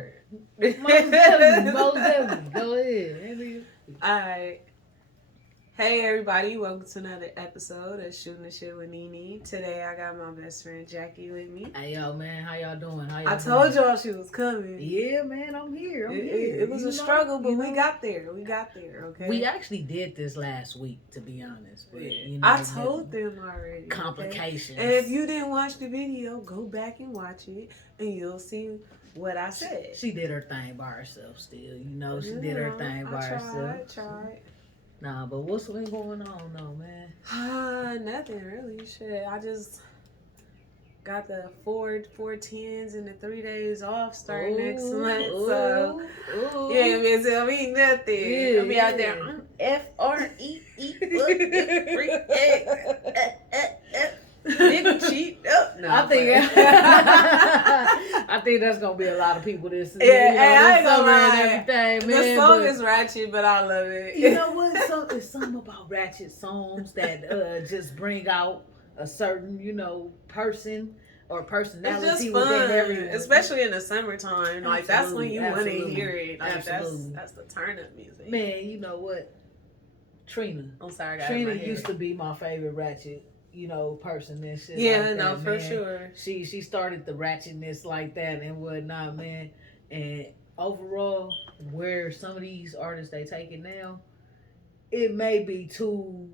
start. Most definitely. Go ahead. Alright. Hey everybody, welcome to another episode of Shootin' the Shit with Nene. Today I got my best friend Jackie with me. Hey yo, man, how y'all doing? I told y'all she was coming. Yeah, man, I'm here. It was a struggle, but we got there. We got there, okay? We actually did this last week, to be honest. But, I told them already. Complications. Okay? And if you didn't watch the video, go back and watch it, and you'll see what I said. She did her thing by herself still. She did her thing by herself. I tried. Nah, but what's been going on though, man? Nothing really. Shit, I just got the four tens and the 3 days off starting next month. So you ain't been tell me nothing. Yeah, I'll be out there. FREE. Nigga cheat up. No, I think that's gonna be a lot of people this season. Yeah, I ain't gonna lie. Everything, man, the song is ratchet, but I love it. You know what? It's something about ratchet songs that just bring out a certain, person or personality. It's just within fun, everyone. Especially in the summertime. Like that's when you want to hear it. Like Absolutely. that's the turn up music. Man, you know what? Trina. I'm sorry, Trina used to be my favorite ratchet. Person and shit. Yeah, like no, that, for man. sure. She started the ratchetness like that and whatnot, man. And overall, where some of these artists they take it now, it may be too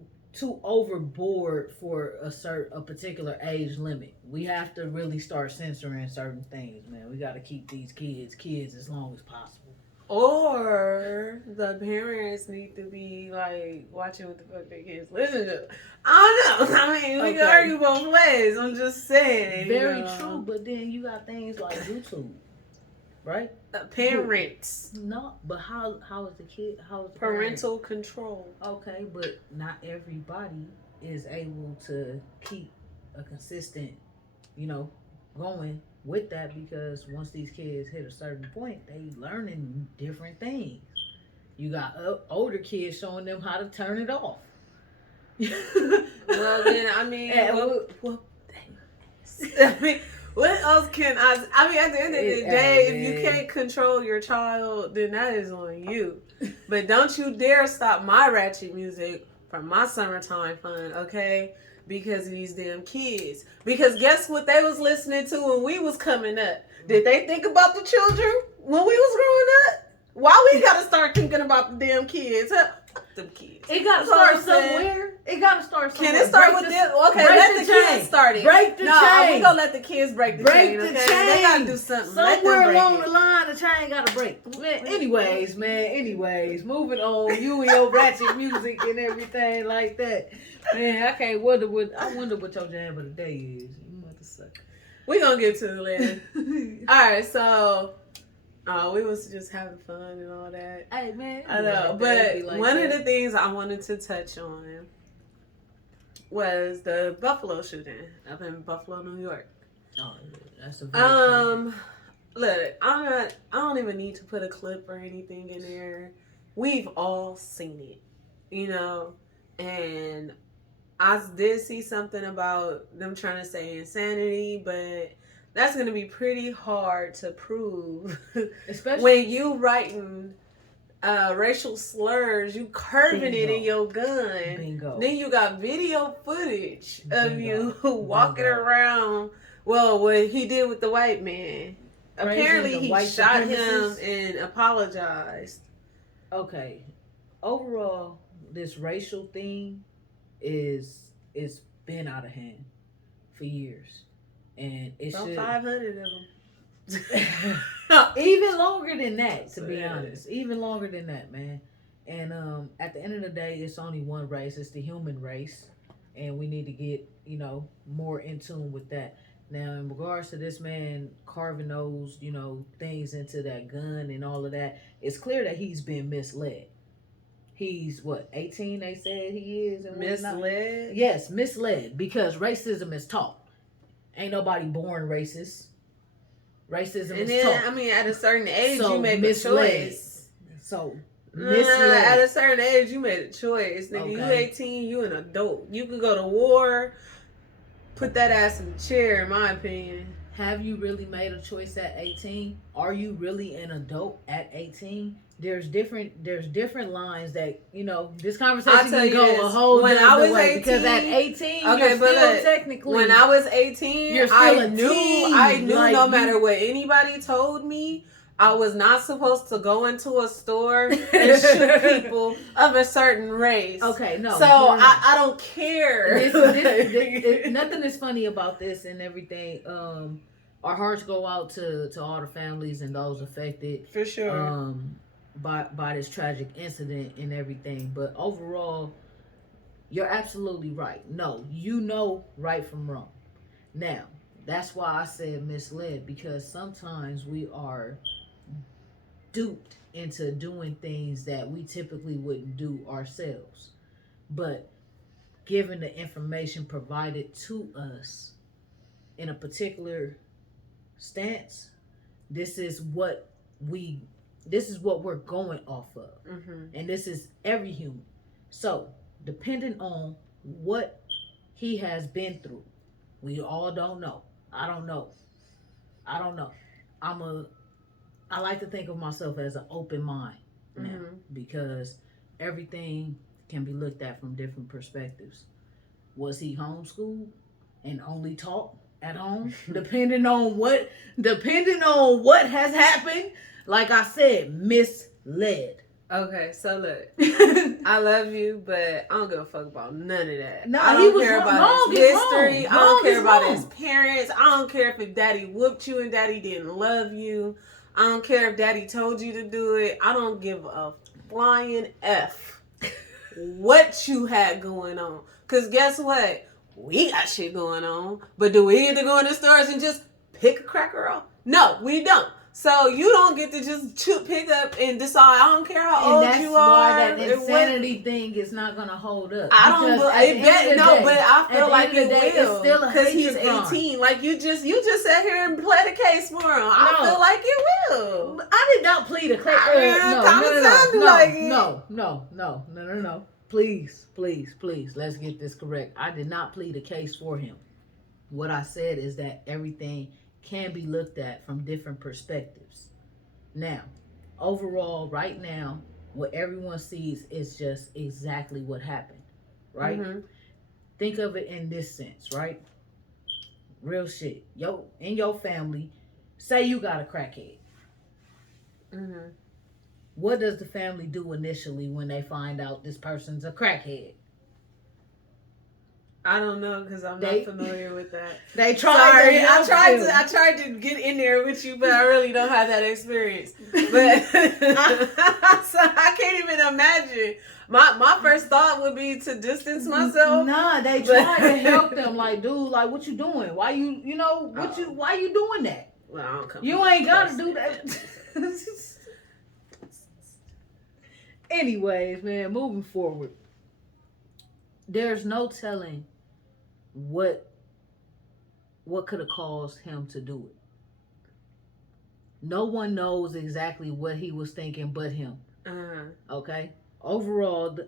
overboard for a particular age limit. We have to really start censoring certain things, man. We got to keep these kids as long as possible. Or the parents need to be like watching what the fuck their kids listen to. I don't know. I mean, we can argue both ways. I'm just saying. Very true, but then you got things like YouTube, right? Parents. No, but how is the kid? How is the parental control? Okay, but not everybody is able to keep a consistent, going with that, because once these kids hit a certain point, they learning different things. You got older kids showing them how to turn it off. Well, then I mean, what else can I mean, at the end of the day, if you can't control your child, then that is on you. But don't you dare stop my ratchet music from my summertime fun, okay? Because of these damn kids. Because guess what they was listening to when we was coming up? Did they think about the children when we was growing up? Why we gotta start thinking about the damn kids? Fuck them kids. It gotta start somewhere. It gotta start somewhere. Can it start with them? Okay, let the kids start it. Break the chain. We gonna let the kids break the chain. Okay? They gotta do something. Somewhere along the line, the chain gotta break. Man, anyways, moving on. You and your ratchet music and everything like that. Man, I wonder what your jam of the day is. You mother sucker. We gonna get to it later. All right, so we was just having fun and all that. Hey man, I know, but one of the things I wanted to touch on was the Buffalo shooting up in Buffalo, New York. Oh, that's a very look, I don't even need to put a clip or anything in there. We've all seen it, and I did see something about them trying to say insanity, but that's going to be pretty hard to prove. Especially when you writing racial slurs, you curving it in your gun. Bingo. Then you got video footage of you walking around. Well, what he did with the white man. Apparently he shot him and apologized. Okay. Overall, this racial thing it's been out of hand for years, and it's 500 of them. Even longer than that, to be honest. Even longer than that, man. And at the end of the day, it's only one race. It's the human race, and we need to get more in tune with that. Now, in regards to this man carving those things into that gun and all of that, it's clear that he's been misled. He's 18, they said he is. And misled? Yes, misled. Because racism is taught. Ain't nobody born racist. Racism is taught. I mean, at a certain age, you make a choice. So, misled. At a certain age, you made a choice. Nigga, you 18, you an adult. You could go to war, put that ass in the chair, in my opinion. have you really made a choice at 18? Are you really an adult at 18? There's different lines that, you know, this conversation can go a whole other way. 18, because at 18, okay, you're still technically. When I was 18, you're still I knew like, no matter what anybody told me, I was not supposed to go into a store and shoot people of a certain race. Okay, no. So I don't care. Nothing is funny about this and everything. Our hearts go out to all the families and those affected. For sure. By this tragic incident and everything. But overall, you're absolutely right. No, you know right from wrong. Now, that's why I said misled, because sometimes we are duped into doing things that we typically wouldn't do ourselves. But given the information provided to us in a particular stance, this is what we're going off of. And this is every human. So depending on what he has been through, we all don't know. I don't know. I like to think of myself as an open mind now, because everything can be looked at from different perspectives. Was he homeschooled and only taught at home? depending on what has happened, like I said, misled. Okay, so look, I love you, but I don't give a fuck about none of that. No, I don't care about his history. I don't care about his parents. I don't care if daddy whooped you and daddy didn't love you. I don't care if daddy told you to do it. I don't give a flying F what you had going on. Because guess what? We got shit going on. But do we get to go in the stores and just pick a cracker off? No, we don't. So you don't get to just pick up and decide. I don't care how old you are. And that's why that insanity thing is not going to hold up. I don't. But I feel like it will, because he's 18. Like you just sat here and played a case for him. I feel like it will. I did not plead a case. No. Please. Let's get this correct. I did not plead a case for him. What I said is that everything can be looked at from different perspectives. Now, overall, right now, what everyone sees is just exactly what happened, right? Think of it in this sense, right? Real shit. In your family, say you got a crackhead. What does the family do initially when they find out this person's a crackhead? I don't know, because I'm not familiar with that. They tried. I tried to get in there with you, but I really don't have that experience. But so I can't even imagine. My first thought would be to distance myself. Nah, they tried to help them. Like, dude, like, what you doing? Why why you doing that? Well, I don't come. You ain't gotta do that. Anyways, man, moving forward, there's no telling what could have caused him to do it. No one knows exactly what he was thinking but him. Okay? Overall,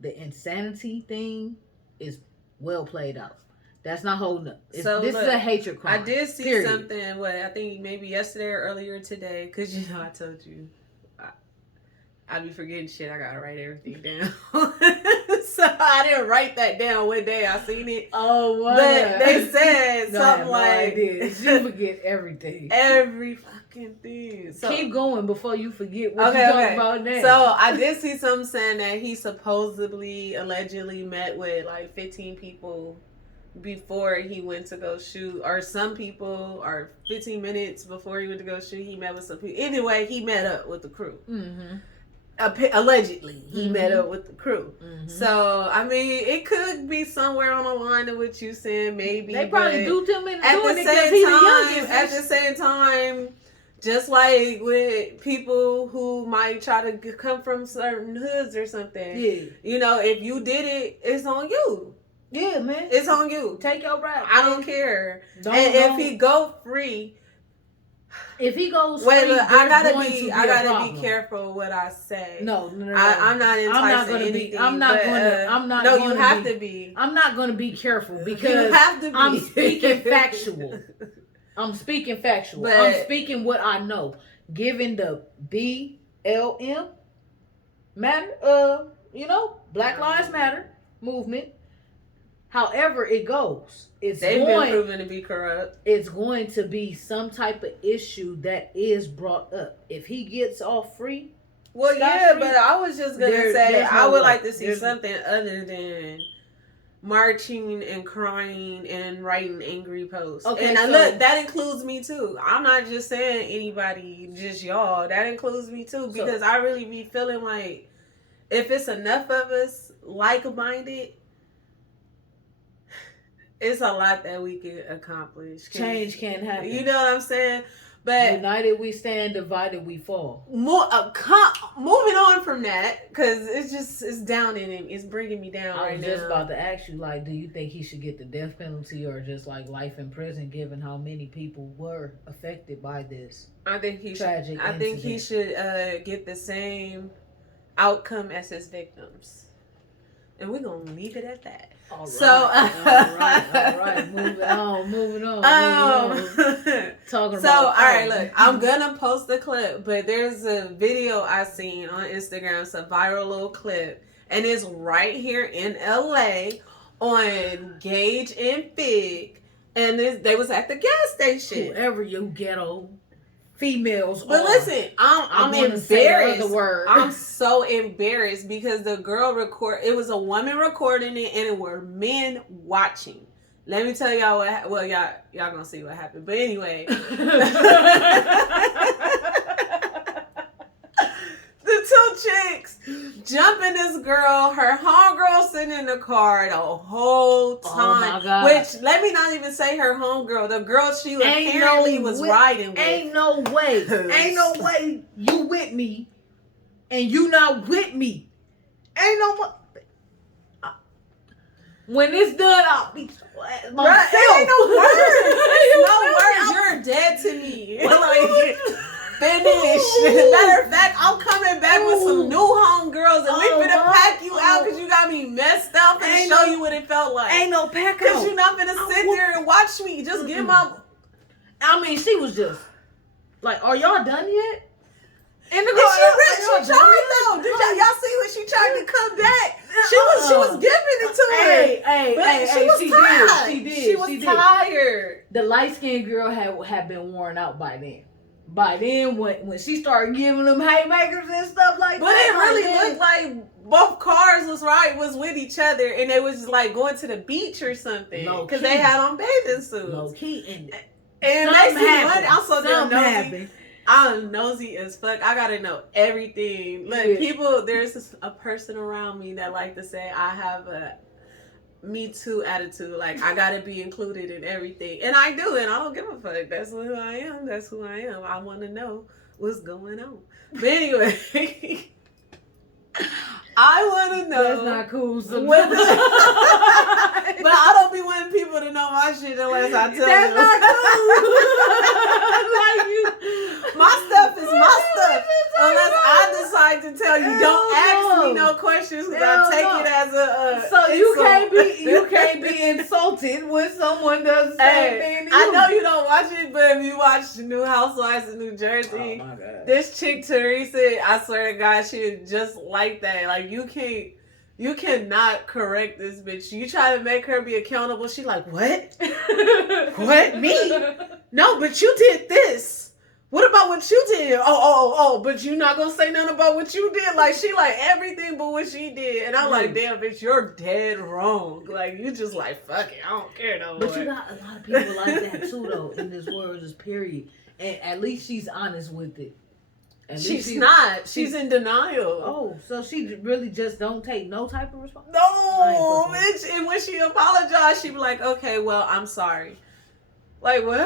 the insanity thing is well played out. That's not holding up. This is a hatred crime. I did see something, I think maybe yesterday or earlier today, because I told you I be forgetting shit. I gotta write everything down. So I didn't write that down one day. I seen it. Oh, wow. But they said something like, you forget everything. Every fucking thing. So, keep going before you forget what you're talking about now. So I did see something saying that he allegedly met with like 15 people before he went to go shoot, or some people, or 15 minutes before he went to go shoot, he met with some people. Anyway, he met up with the crew. Allegedly, he met up with the crew. So, I mean, it could be somewhere on the line of what you saying, maybe. They probably do him into doing it because he's the youngest. At the same time, just like with people who might try to come from certain hoods or something. Yeah. You know, if you did it, it's on you. Yeah, man. It's on you. Take your rap. I don't care. If he go free, I gotta be careful what I say. No. I'm not enticing anything. I'm not going to be careful because you have to be. I'm speaking factual. I'm speaking factual. But I'm speaking what I know. Given the BLM matter, Black Lives Matter movement. However it goes, they've been proven to be corrupt. It's going to be some type of issue that is brought up. If he gets off free, but I was just gonna say I would like to see something other than marching and crying and writing angry posts. Okay, and look, that includes me too. I'm not just saying anybody, just y'all. That includes me too, because I really be feeling like if it's enough of us like-minded, it's a lot that we can accomplish. Change can happen. You know what I'm saying? But united we stand, divided we fall. Moving on from that, because it's downing him. It's bringing me down right now. I was just about to ask you, like, do you think he should get the death penalty or just like life in prison, given how many people were affected by this? I think he tragic. I think he should get the same outcome as his victims, and we're gonna leave it at that. All right. So, all right. Moving on. Talking about. All right, look, I'm gonna post a clip, but there's a video I seen on Instagram. It's a viral little clip, and it's right here in LA on Gage and Fig, and they was at the gas station. Whoever you ghetto females but listen, I'm embarrassed. I'm so embarrassed because the girl it was a woman recording it and it were men watching. Let me tell y'all y'all gonna see what happened. But anyway. The two chicks jumping this girl, her homegirl sitting in the car the whole time. Oh my God. Which, let me not even say her homegirl, the girl she apparently was riding with. Ain't no way you with me and you not with me. Ain't no way. When it's done, I'll be myself. Ain't no words. No words. You're dead to me. Like, finish. Matter of fact, I'm coming back with some new homegirls and we finna pack you out because you got me messed up and show you what it felt like. Ain't no pack out. Because you're not finna sit there and watch me. Just get my... I mean, she was just like, are y'all done yet? And the girl, she tried though. Did y'all see when she tried to come back? She was giving it to her. She was tired. She was tired. The light-skinned girl had been worn out by then. By then, when she started giving them haymakers and stuff like but that. But it really looked like both cars was with each other and they was just like going to the beach or something. Because they had on bathing suits. Low key. And I'm so damn nosy. I'm nosy as fuck. I gotta know everything. Look, there's a person around me that like to say I have a Me Too attitude. Like, I gotta be included in everything. And I do, and I don't give a fuck. That's who I am. I want to know what's going on. But anyway, I want to know. That's not cool. But I don't be wanting people to know my shit unless I tell them. That's not cool. My stuff is my stuff. Unless I decide to tell you, don't ask me no questions because I take it as a. So you can't be insulted when someone does the same thing to you. I know you don't watch it, but if you watch New Housewives in New Jersey, oh my God. This chick Teresa, I swear to God, she is just like that. Like you cannot correct this bitch. You try to make her be accountable. She like, what? What? Me? No, but you did this. What about what you did? Oh, but you not gonna say nothing about what you did? Like, she like everything but what she did. And I'm like, damn, bitch, you're dead wrong. Like, you just like, fuck it, I don't care no more. But you got a lot of people like that too, though, in this world, just period. And at least she's honest with it. She's not. She's in denial. Oh, so she really just don't take no type of responsibility? No, bitch. And when she apologized, she be like, okay, well, I'm sorry. Like, what?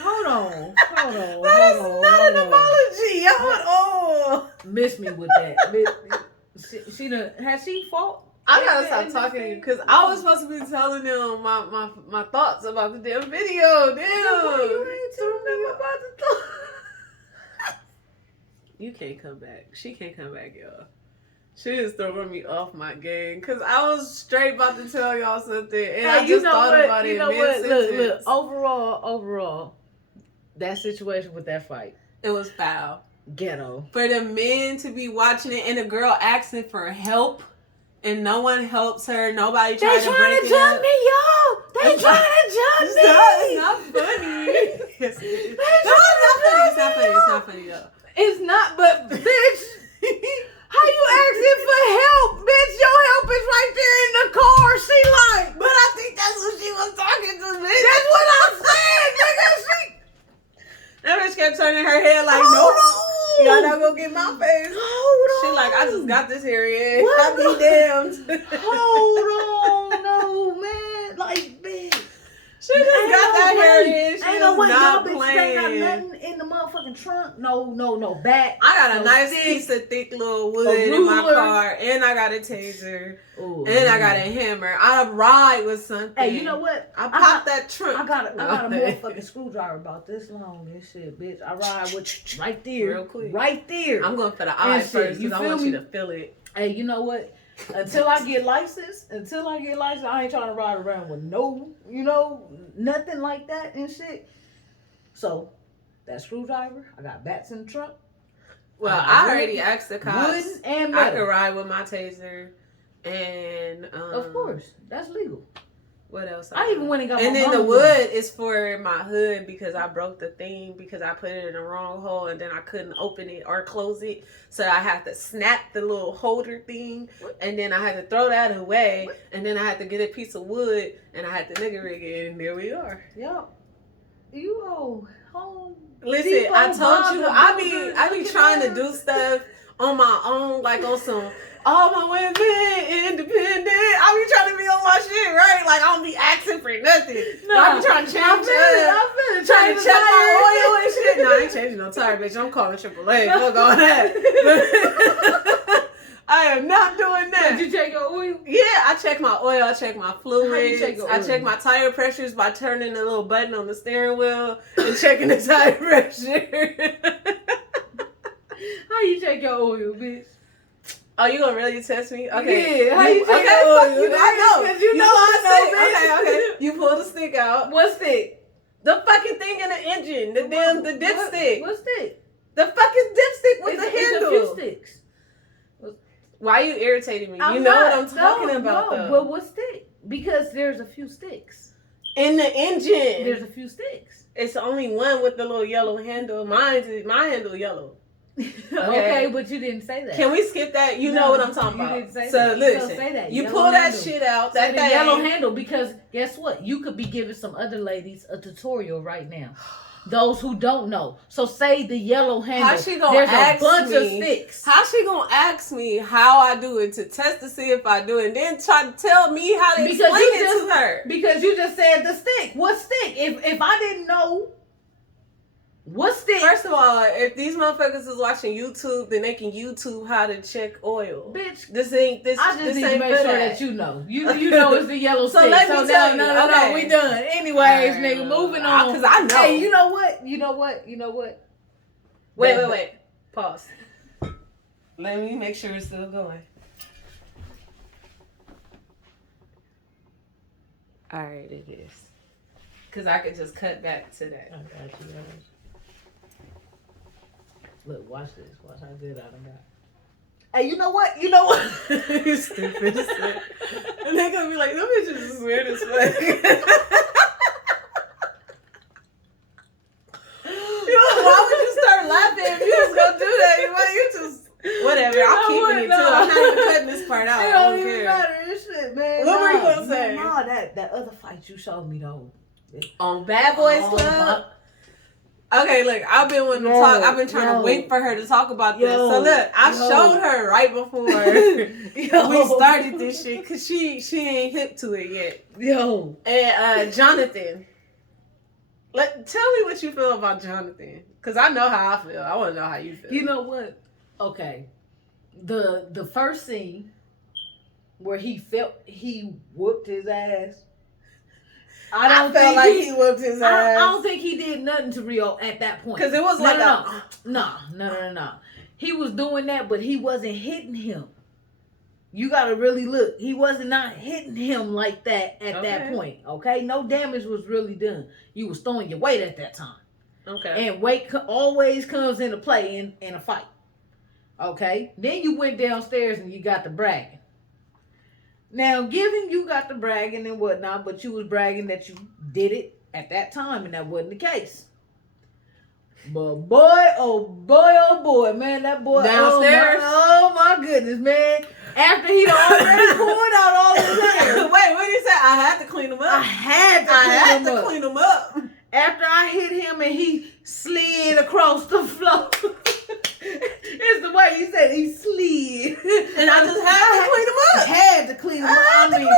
Hold on. That is not an apology. Hold on. Miss me with that. Has she fought? I gotta stop talking to you because I was supposed to be telling them my thoughts about the damn video. Damn. You ain't telling them about the thoughts. You can't come back. She can't come back, y'all. She is throwing me off my game because I was straight about to tell y'all something and I just thought about it. You know what? Look. Overall, that situation with that fight. It was foul. Ghetto. For the men to be watching it and the girl asking for help and no one helps her. Nobody trying to break it up. Me, y'all. They trying to jump me. It's not funny. It's not funny though. It's not, but bitch, how you asking for help, bitch? Your help is right there in the car. She like, but I think that's what she was talking to, bitch. That's what I'm saying, nigga. That bitch kept turning her head like, no, y'all not gonna get my face. She like, I just got this here, yeah. I be damned. Hold on, no, man. Like, bitch. She just got that hair in. She ain't was no way not y'all bitches playing. ain't got nothing in the motherfucking trunk. No, back. I got a no nice stick, piece of thick little wood in my car, and I got a taser, and I got a hammer. I ride with something. Hey, you know what? I popped that trunk. I got a motherfucking screwdriver about this long. This shit, bitch. I ride with right there, real quick, right there. I'm going for the eye first because I want you to feel it. Hey, you know what? Until I get licensed, I ain't trying to ride around with no, nothing like that and shit. So, that screwdriver, I got bats in the trunk. Well, I already asked the cops. Wooden and metal. I could ride with my taser, and of course, that's legal. What else? I even went and got. And my then the mama wood is for my hood because I broke the thing because I put it in the wrong hole and then I couldn't open it or close it, so I had to snap the little holder thing, and then I had to throw that away, and then I had to get a piece of wood and I had to nigga rig it, and there we are. Yo, you all home. Listen, I told you I be trying to do stuff on my own, like on some. All my women independent. I be trying to be on my shit, right? Like I don't be asking for nothing. No, I be trying to change up. Trying to check my oil and shit. No, I ain't changing no tire, bitch. I'm calling AAA. Fuck all that. I am not doing that. Did you check your oil? Yeah, I check my oil. I check my fluids. How you check your oil? I check my tire pressures by turning the little button on the steering wheel and checking the tire pressure. How you check your oil, bitch? Oh, you gonna really test me? Okay. Yeah. How you check your oil? I know. Because you know I know, bitch. Okay. You pull the stick out. What stick? The fucking thing in the engine. The dipstick. What stick? The fucking dipstick with the handle. It's a few sticks. Why you irritating me? You know what I'm talking about, though. But what stick? Because there's a few sticks. In the engine. There's a few sticks. It's only one with the little yellow handle. My handle yellow. Okay, but you didn't say that. Can we skip that? You know what I'm talking about. You didn't say so that. Listen, say that. You yellow pull that handle. shit out. Say That the thing. yellow handle, because guess what? You could be giving some other ladies a tutorial right now. Those who don't know. So say the yellow handle. How she gonna There's ask a bunch me, of sticks. How she gonna ask me how I do it to test to see if I do it, and then try to tell me how to explain it to her? Because you just said the stick. What stick? If I didn't know, what stick? First of all, if these motherfuckers is watching YouTube, then they can YouTube how to check oil. Bitch, this ain't this. I just this need ain't to make sure that you know. You know it's the yellow stick. So let me tell you. No, Okay. we done. Anyways, nigga, moving on. Because I know. Hey, you know what? Wait. Pause. Let me make sure it's still going. All right, it is. Because I could just cut back to that. I got you, guys. Look, watch this. Watch how good I done got. Hey, you know what? You stupid. And they're going to be like, them bitches is weird as fuck. Why would you start laughing if you was going to do that? You just, whatever. I'm keeping it too. I'm not even cutting this part out. It I don't don't even care. matter. This shit, man. What were you going to say? No, that other fight you showed me, though. On Bad Boys Club? Okay, look, I've been wanting to talk. I've been trying to wait for her to talk about this. So look, I showed her right before we started this shit because she ain't hip to it yet. Yo, and Jonathan, tell me what you feel about Jonathan, because I know how I feel. I want to know how you feel. You know what? Okay, the first scene where he whooped his ass. I felt like he whooped his ass. I don't think he did nothing to Rio at that point. Because it was no. He was doing that, but he wasn't hitting him. You got to really look. He wasn't not hitting him like that at that point. Okay? No damage was really done. You was throwing your weight at that time. Okay. And weight always comes into play in a fight. Okay? Then you went downstairs and you got the bragging. Now, given you got the bragging and whatnot, but you was bragging that you did it at that time, and that wasn't the case. But boy, oh boy, man, that boy downstairs. Oh my goodness, man! After he already poured out all his hair. Wait, what did he say? I had to clean him up. I had to clean him up. After I hit him and he slid across the floor. It's the way he said he slid. And I just had to clean him up. I mean,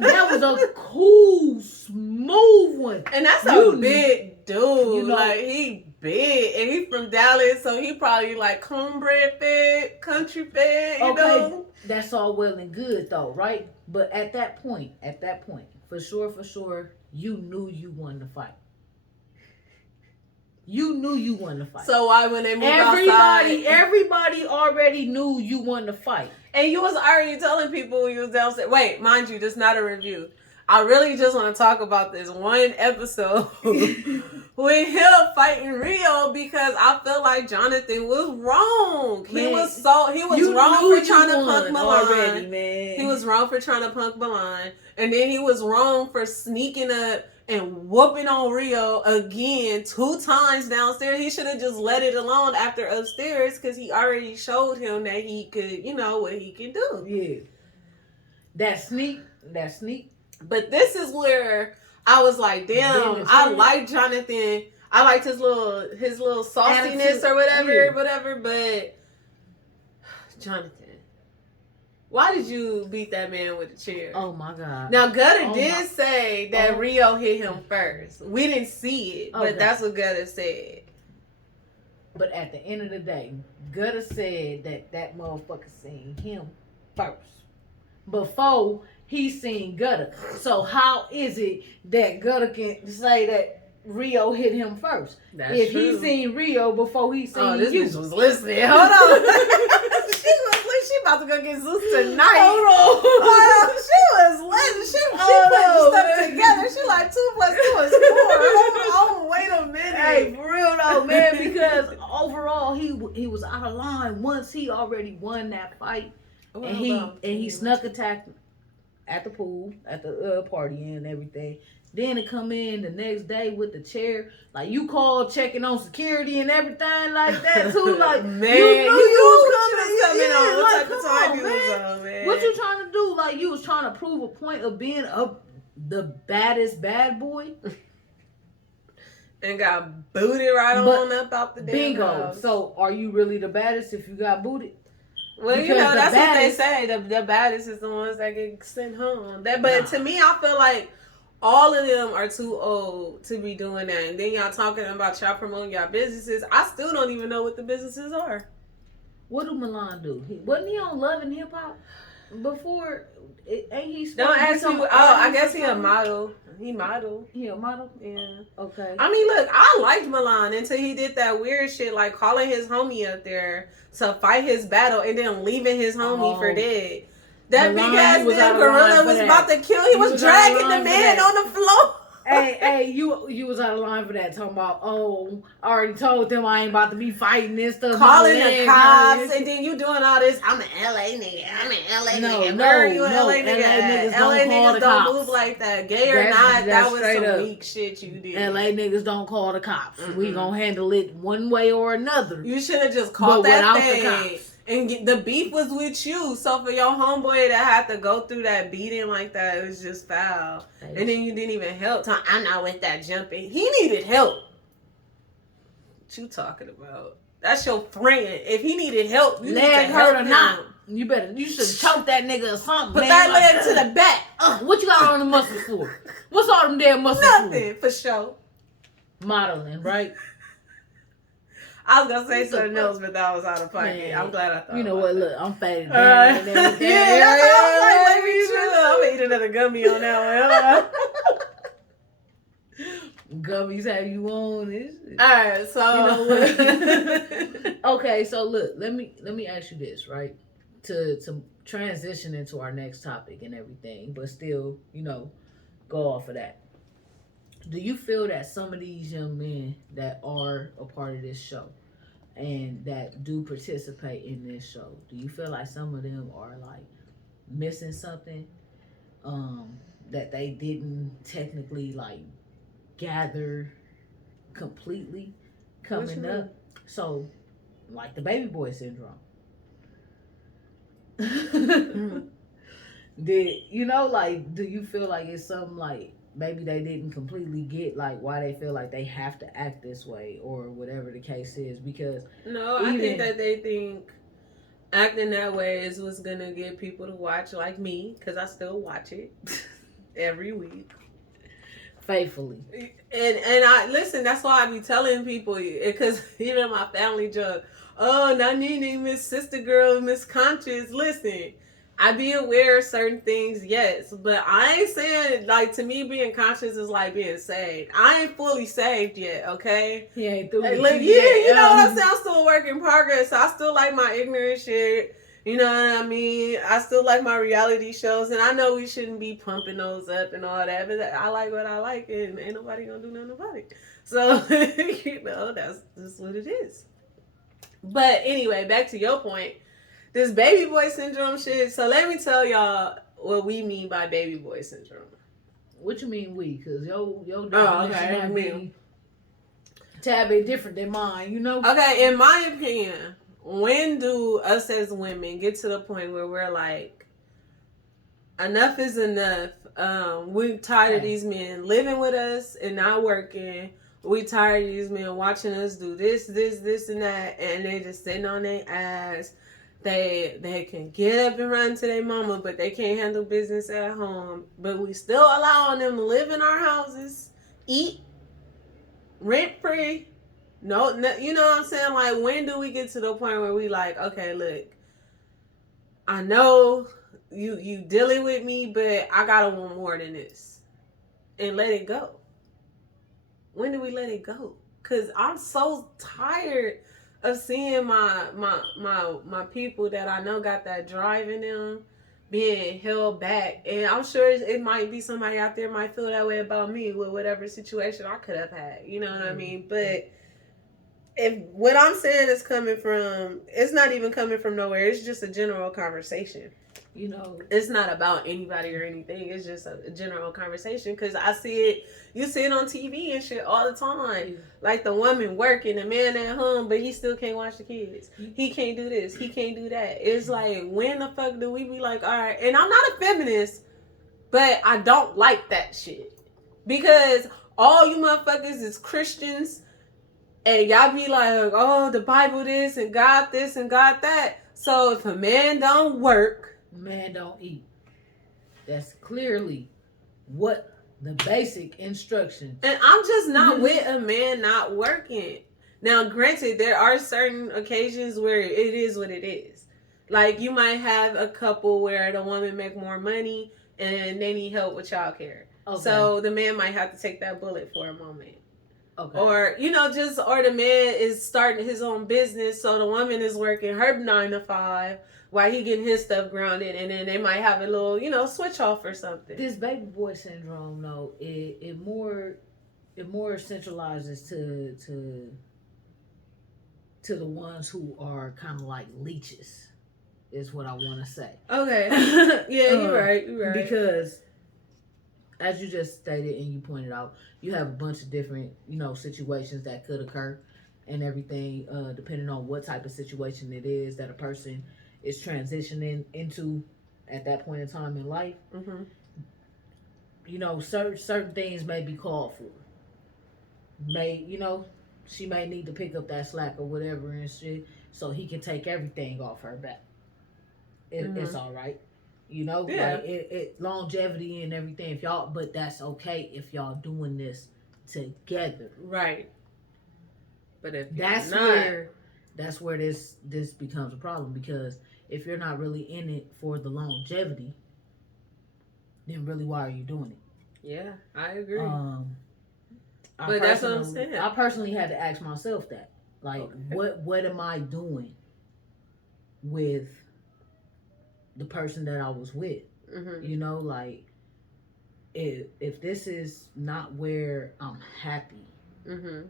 that was a cool, smooth one. And that's a big dude. You know, like, he big. And he from Dallas, so he probably like cornbread fed, country fed, you know? That's all well and good though, right? But at that point, for sure, you knew you wanted to fight. You knew you wanted to fight. So why when they moved outside? Everybody already knew you wanted to fight. And you was already telling people you was downstairs. Wait, mind you, this is not a review. I really just want to talk about this one episode with him fighting Rio because I feel like Jonathan was wrong. He was wrong for trying to punk Milan. Already, man. He was wrong for trying to punk Milan. And then he was wrong for sneaking up and whooping on Rio again 2 times downstairs. He should have just let it alone after upstairs because he already showed him that he could, you know, what he can do. Yeah. That sneak. But this is where I was like, damn, I like Jonathan. I liked his little sauciness attitude, or whatever. But Jonathan, why did you beat that man with a chair? Oh my God. Now Gutter did say that Rio hit him first. We didn't see it, but that's what Gutter said. But at the end of the day, Gutter said that motherfucker seen him first before he seen Gutter. So how is it that Gutter can say that Rio hit him first? If true. He seen Rio before he seen this you. Bitch was listening. Hold on. She about to go get Zeus tonight. Hold on. She was listening. She putting stuff together. She like 2 + 2 is 4. Oh, wait a minute. Hey, for real though, man, because overall he was out of line once he already won that fight. And he snuck attacked at the pool, at the party and everything. Then to come in the next day with the chair, like you called checking on security and everything like that too. Like man, you knew you was coming on. What like, type of time you was on, man? What you trying to do? Like you was trying to prove a point of being the baddest bad boy. And got booted on up out the damn bingo. house. So are you really the baddest if you got booted? Well, because you know, that's what they say. The baddest is the ones that get sent home. But to me, I feel like all of them are too old to be doing that. And then y'all talking about y'all promoting y'all businesses. I still don't even know what the businesses are. What do Milan do? Wasn't he on Love and Hip Hop before? Ain't he? Don't ask me. I guess he a model. He model. He a model? Yeah. Okay. I mean, look, I liked Milan until he did that weird shit, like calling his homie up there to fight his battle and then leaving his homie for dead. That big ass damn gorilla was about to kill. He was dragging the man on the floor. Hey, you was out of line for that. Talking about, I already told them I ain't about to be fighting and stuff. Calling the cops, and then you doing all this. I'm an LA nigga. No, Where are you an LA nigga? LA niggas don't move like that. Gay or not, that was some weak shit you did. LA niggas don't call the cops. Mm-hmm. We gonna handle it one way or another. You should have just called that thing. And the beef was with you. So for your homeboy to have to go through that beating like that, it was just foul. And then you didn't even help. I'm not with that jumping. He needed help. What you talking about? That's your friend. If he needed help, you leg need to hurt help or not. You should choke that nigga or something. Put that leg to the back. What you got on the muscles for? What's all them damn muscles Nothing, for sure. Modeling, right? I was gonna say something else, but that was out of pocket. Man, I'm glad I thought. You know what? Look, I'm faded down. Yeah, that's how I was like, let me chill. I'm gonna eat another gummy on that one. Gummies have you on this? All right, so you know what? Okay, so look, let me ask you this, right? To transition into our next topic and everything, but still, go off of that. Do you feel that some of these young men that are a part of this show and that do participate in this show, do you feel like some of them are like missing something that they didn't technically like gather completely coming up? So, like the baby boy syndrome. Did you know, like, do you feel like it's something like maybe they didn't completely get like why they feel like they have to act this way or whatever the case is? Because no, I think that they think acting that way is what's gonna get people to watch, like me, because I still watch it every week faithfully. And I listen. That's why I be telling people, because even my family joke, oh, now Nene, Miss Sister Girl, Miss Conscious. Listen, I be aware of certain things, yes, but I ain't saying like to me being conscious is like being saved. I ain't fully saved yet, okay? He ain't through with like, you yet. You know what I'm saying? I'm still a work in progress. So I still like my ignorant shit. You know what I mean? I still like my reality shows, and I know we shouldn't be pumping those up and all that, but I like what I like, and ain't nobody gonna do nothing about it. So, you know, that's just what it is. But anyway, back to your point. This baby boy syndrome shit. So let me tell y'all what we mean by baby boy syndrome. What you mean we? Because your definition might be a tad bit different than mine, you know? Okay, in my opinion, when do us as women get to the point where we're like, enough is enough? We're tired of these men living with us and not working. We tired of these men watching us do this, and that, and they just sitting on their ass. They can get up and run to their mama, but they can't handle business at home. But we still allowing them to live in our houses, eat, rent free. No, you know what I'm saying? Like, when do we get to the point where we like, okay, look, I know you dealing with me, but I gotta want more than this, and let it go. When do we let it go? Cause I'm so tired of seeing my people that I know got that drive in them being held back. And I'm sure it might be somebody out there might feel that way about me with whatever situation I could have had. You know what I mean? But if what I'm saying is coming from, it's not even coming from nowhere. It's just a general conversation. You know, it's not about anybody or anything. It's just a general conversation, because I see it. You see it on TV and shit all the time. Like the woman working, the man at home, but he still can't watch the kids. He can't do this. He can't do that. It's like, when the fuck do we be like, all right? And I'm not a feminist, but I don't like that shit, because all you motherfuckers is Christians, and y'all be like, oh, the Bible this and God that. So if a man don't work, man don't eat. That's clearly what the basic instructions. And I'm just not with a man not working. Now, granted, there are certain occasions where it is what it is. Like, you might have a couple where the woman make more money and they need help with childcare. Okay. So the man might have to take that bullet for a moment. Okay. Or, you know, or the man is starting his own business, so the woman is working her 9 to 5 while he getting his stuff grounded, and then they might have a little, you know, switch off or something. This baby boy syndrome, though, it more centralizes to the ones who are kind of like leeches, is what I want to say. Okay. Yeah, you're right. Because, as you just stated and you pointed out, you have a bunch of different, you know, situations that could occur and everything, depending on what type of situation it is that a person is transitioning into at that point in time in life. Mm-hmm. You know, certain things may be called for. You know, she may need to pick up that slack or whatever and shit, so he can take everything off her back. It's all right. You know, yeah. Like it longevity and everything. But that's okay if y'all doing this together, right? But if that's where this becomes a problem, because if you're not really in it for the longevity, then really why are you doing it? Yeah, I agree. But that's what I'm saying. I personally had to ask myself that, like, okay, what am I doing with the person that I was with? Mm-hmm. You know, like, if this is not where I'm happy, Mm-hmm.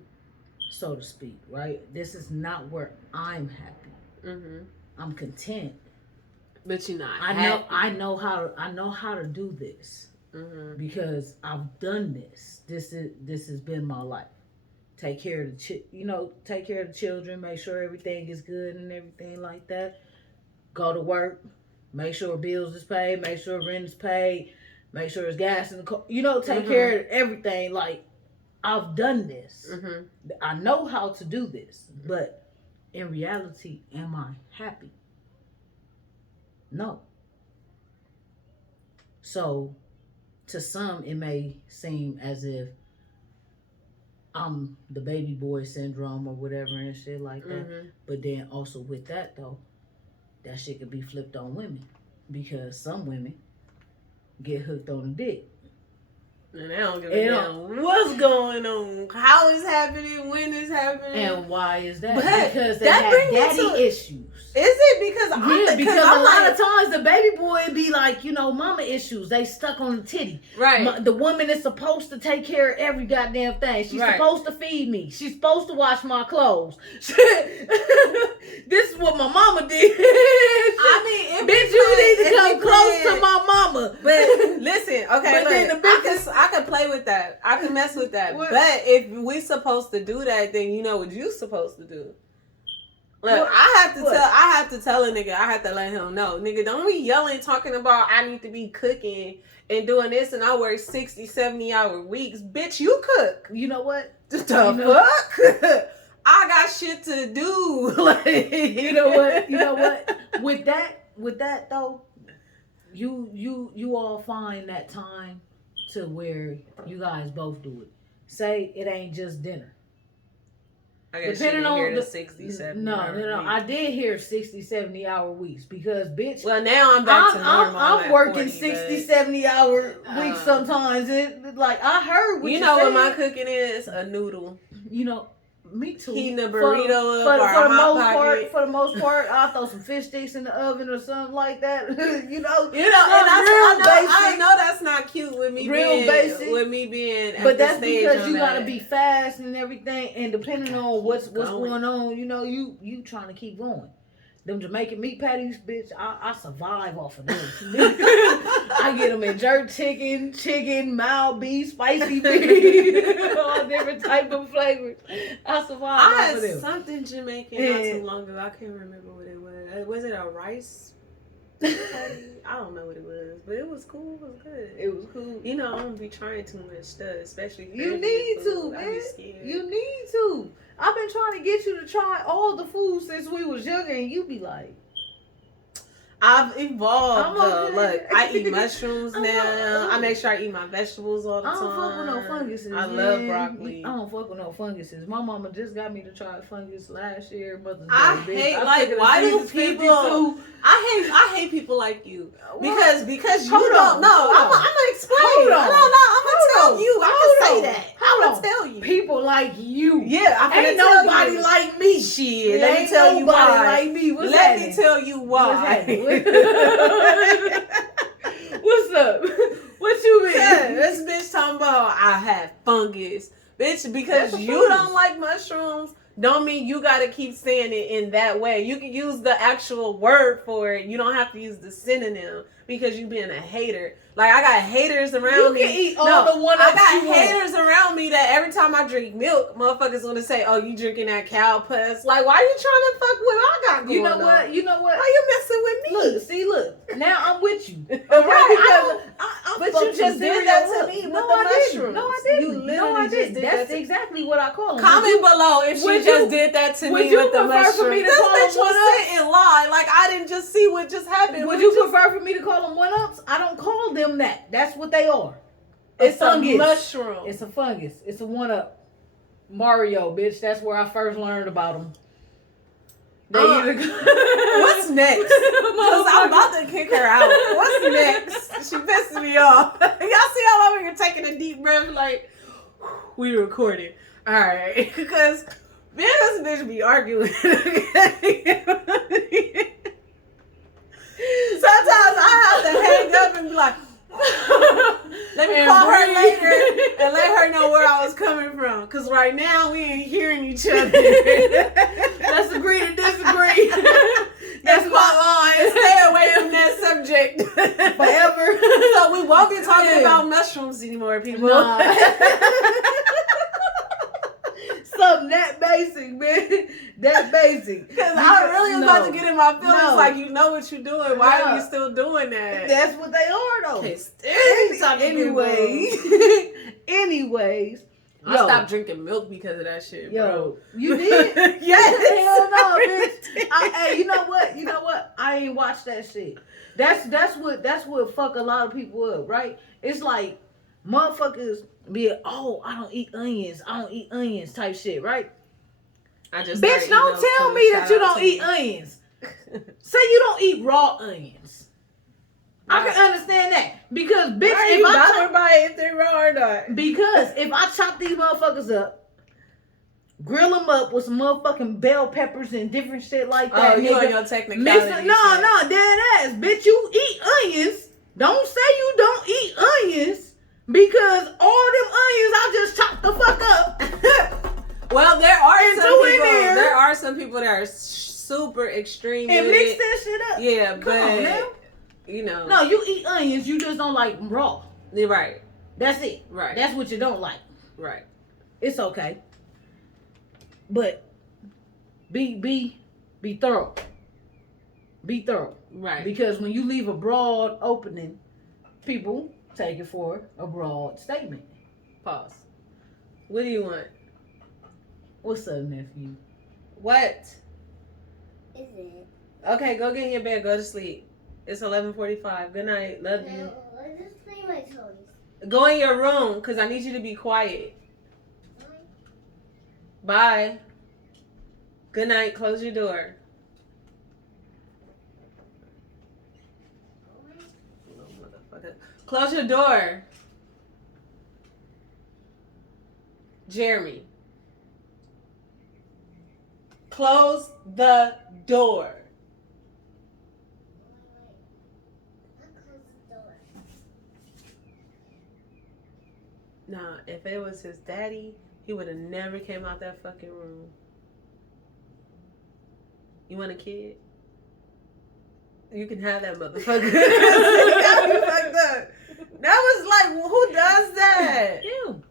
so to speak, right? This is not where I'm happy. Mm-hmm. I'm content. But you're not. I know how to do this Mm-hmm. because I've done this. This has been my life. Take care of take care of the children. Make sure everything is good and everything like that. Go to work. Make sure bills is paid. Make sure rent is paid. Make sure there's gas in the car. Take care of everything. Like, I've done this. Mm-hmm. I know how to do this. But in reality, am I happy? No. So, to some, it may seem as if I'm the baby boy syndrome or whatever and shit like that. Mm-hmm. But then also with that, though, that shit could be flipped on women. Because some women get hooked on the dick. And they don't give a damn what's going on, how it's happening, when it's happening. And why is that? But because they have daddy issues. Is it? Because a lot of times the baby boy be like, mama issues. They stuck on the titty. Right. The woman is supposed to take care of every goddamn thing. She's supposed to feed me. She's supposed to wash my clothes. This is what my mama did. I mean, bitch, you need to come close to my mama. But listen, okay, but look, I can play with that. I can mess with that. What? But if we supposed to do that, then you know what you supposed to do. Look, What? I have to tell a nigga, I have to let him know. Nigga, don't be yelling, talking about I need to be cooking and doing this and I work 60, 70-hour weeks. Bitch, you cook. You know what? The fuck? I got shit to do. Like, you know what? With that though, you all find that time to where you guys both do it. Say it ain't just dinner. I guess depending on hear the 60, 70. No. I did hear 60, 70-hour weeks because, bitch. Well, now I'm back to normal. I'm working 60, 70-hour weeks sometimes. Like, I heard what you know what my cooking is? A noodle. Me too. Heating a burrito up for the most part, I'll throw some fish sticks in the oven or something like that. And I know that's not cute with me being basic. With me being at but the that's stage because you gotta be fast and everything, and depending on what's going on, you trying to keep going. Them Jamaican meat patties, bitch, I survive off of those. I get them in jerk chicken, mild beef, spicy beef, all different type of flavors. I survive off of them. I had something Jamaican not too long ago. I can't remember what it was. Was it a rice patty? I don't know what it was, but it was cool. It was good. It was cool. I don't be trying too much stuff, especially you need to, man. You need to. I've been trying to get you to try all the food since we was younger, and you be like, I've evolved though. Look, I eat mushrooms now. I make sure I eat my vegetables all the time. I don't fuck with no funguses. I love broccoli. I don't fuck with no funguses. My mama just got me to try fungus last year. I hate people like you because you don't know. I'm gonna explain. I'm gonna tell you. I can say that. I'm gonna tell you. People like you. Yeah, ain't nobody like me. Shit. Let me tell you why. Like me. Let me tell you why. What's up? What you mean? Yeah, this bitch talking about I have fungus. Bitch, because you don't like mushrooms, don't mean you gotta keep saying it in that way. You can use the actual word for it. You don't have to use the synonym because you being a hater. Like, I got haters around me. You can eat all the one I got haters around me that every time I drink milk, motherfuckers want to say, oh, you drinking that cow puss. Like, why you trying to fuck with what I got going on? You know what? Why you messing with me? Look. Now I'm with you. Right, but you just did that to me with the mushrooms. No, I didn't. You literally just did That's exactly what I call them. Comment below if she just did that to me with the mushrooms. This bitch was sit and lie. Like, I didn't just see what just happened. Would you prefer for me to call them one-ups? I don't call them that. That's what they are. It's a mushroom. It's a fungus. It's a one-up. Mario, bitch. That's where I first learned about them. What's next? Because I'm about to kick her out. What's next? She pissing me off. Y'all see how I'm here taking a deep breath? Like, we recorded. All right. Because me and this bitch be arguing. Sometimes I have to hang up and be like, let me call later and let her know where I was coming from. Because right now we ain't hearing each other. Let's agree to disagree. That's my line. Stay away from that subject Forever. So we won't be talking about mushrooms anymore, people. Nah. Something that basic, man. That basic. Because I really was about to get in my feelings like, you know what you're doing. Why are you still doing that? That's what they are, though. Anyways. I stopped drinking milk because of that shit, bro. You did? Yes. Hell no, bitch. Hey, you know what? I ain't watched that shit. That's what fuck a lot of people up, right? It's like motherfuckers be I don't eat onions type shit, right? Bitch, don't tell me that you don't eat onions. Say you don't eat raw onions. I can understand that because bitch, if I buy it if they're raw or not. Because if I chop these motherfuckers up, grill them up with some motherfucking bell peppers and different shit like that. Oh, you on your technicality. No, dead ass, bitch. You eat onions. Don't say you don't eat onions because all them onions I just chopped the fuck up. Well, there are some people that are super extreme and with mix it. that shit up. Yeah, Come on, now. You know. No, you eat onions. You just don't like them raw. Right. That's it. Right. That's what you don't like. Right. It's okay. But be thorough. Be thorough. Right. Because when you leave a broad opening, people take it for a broad statement. Pause. What do you want? What's up, nephew? What? Is it? Okay, go get in your bed. Go to sleep. It's 11:45. Good night. Love you. No, I just play my toys. Go in your room because I need you to be quiet. Bye. Good night. Close your door. Oh, motherfucker. Close your door. Jeremy. Close the door. Nah, if it was his daddy, he would have never came out that fucking room. You want a kid? You can have that motherfucker. That was fucked up. That was like, well, who does that? You.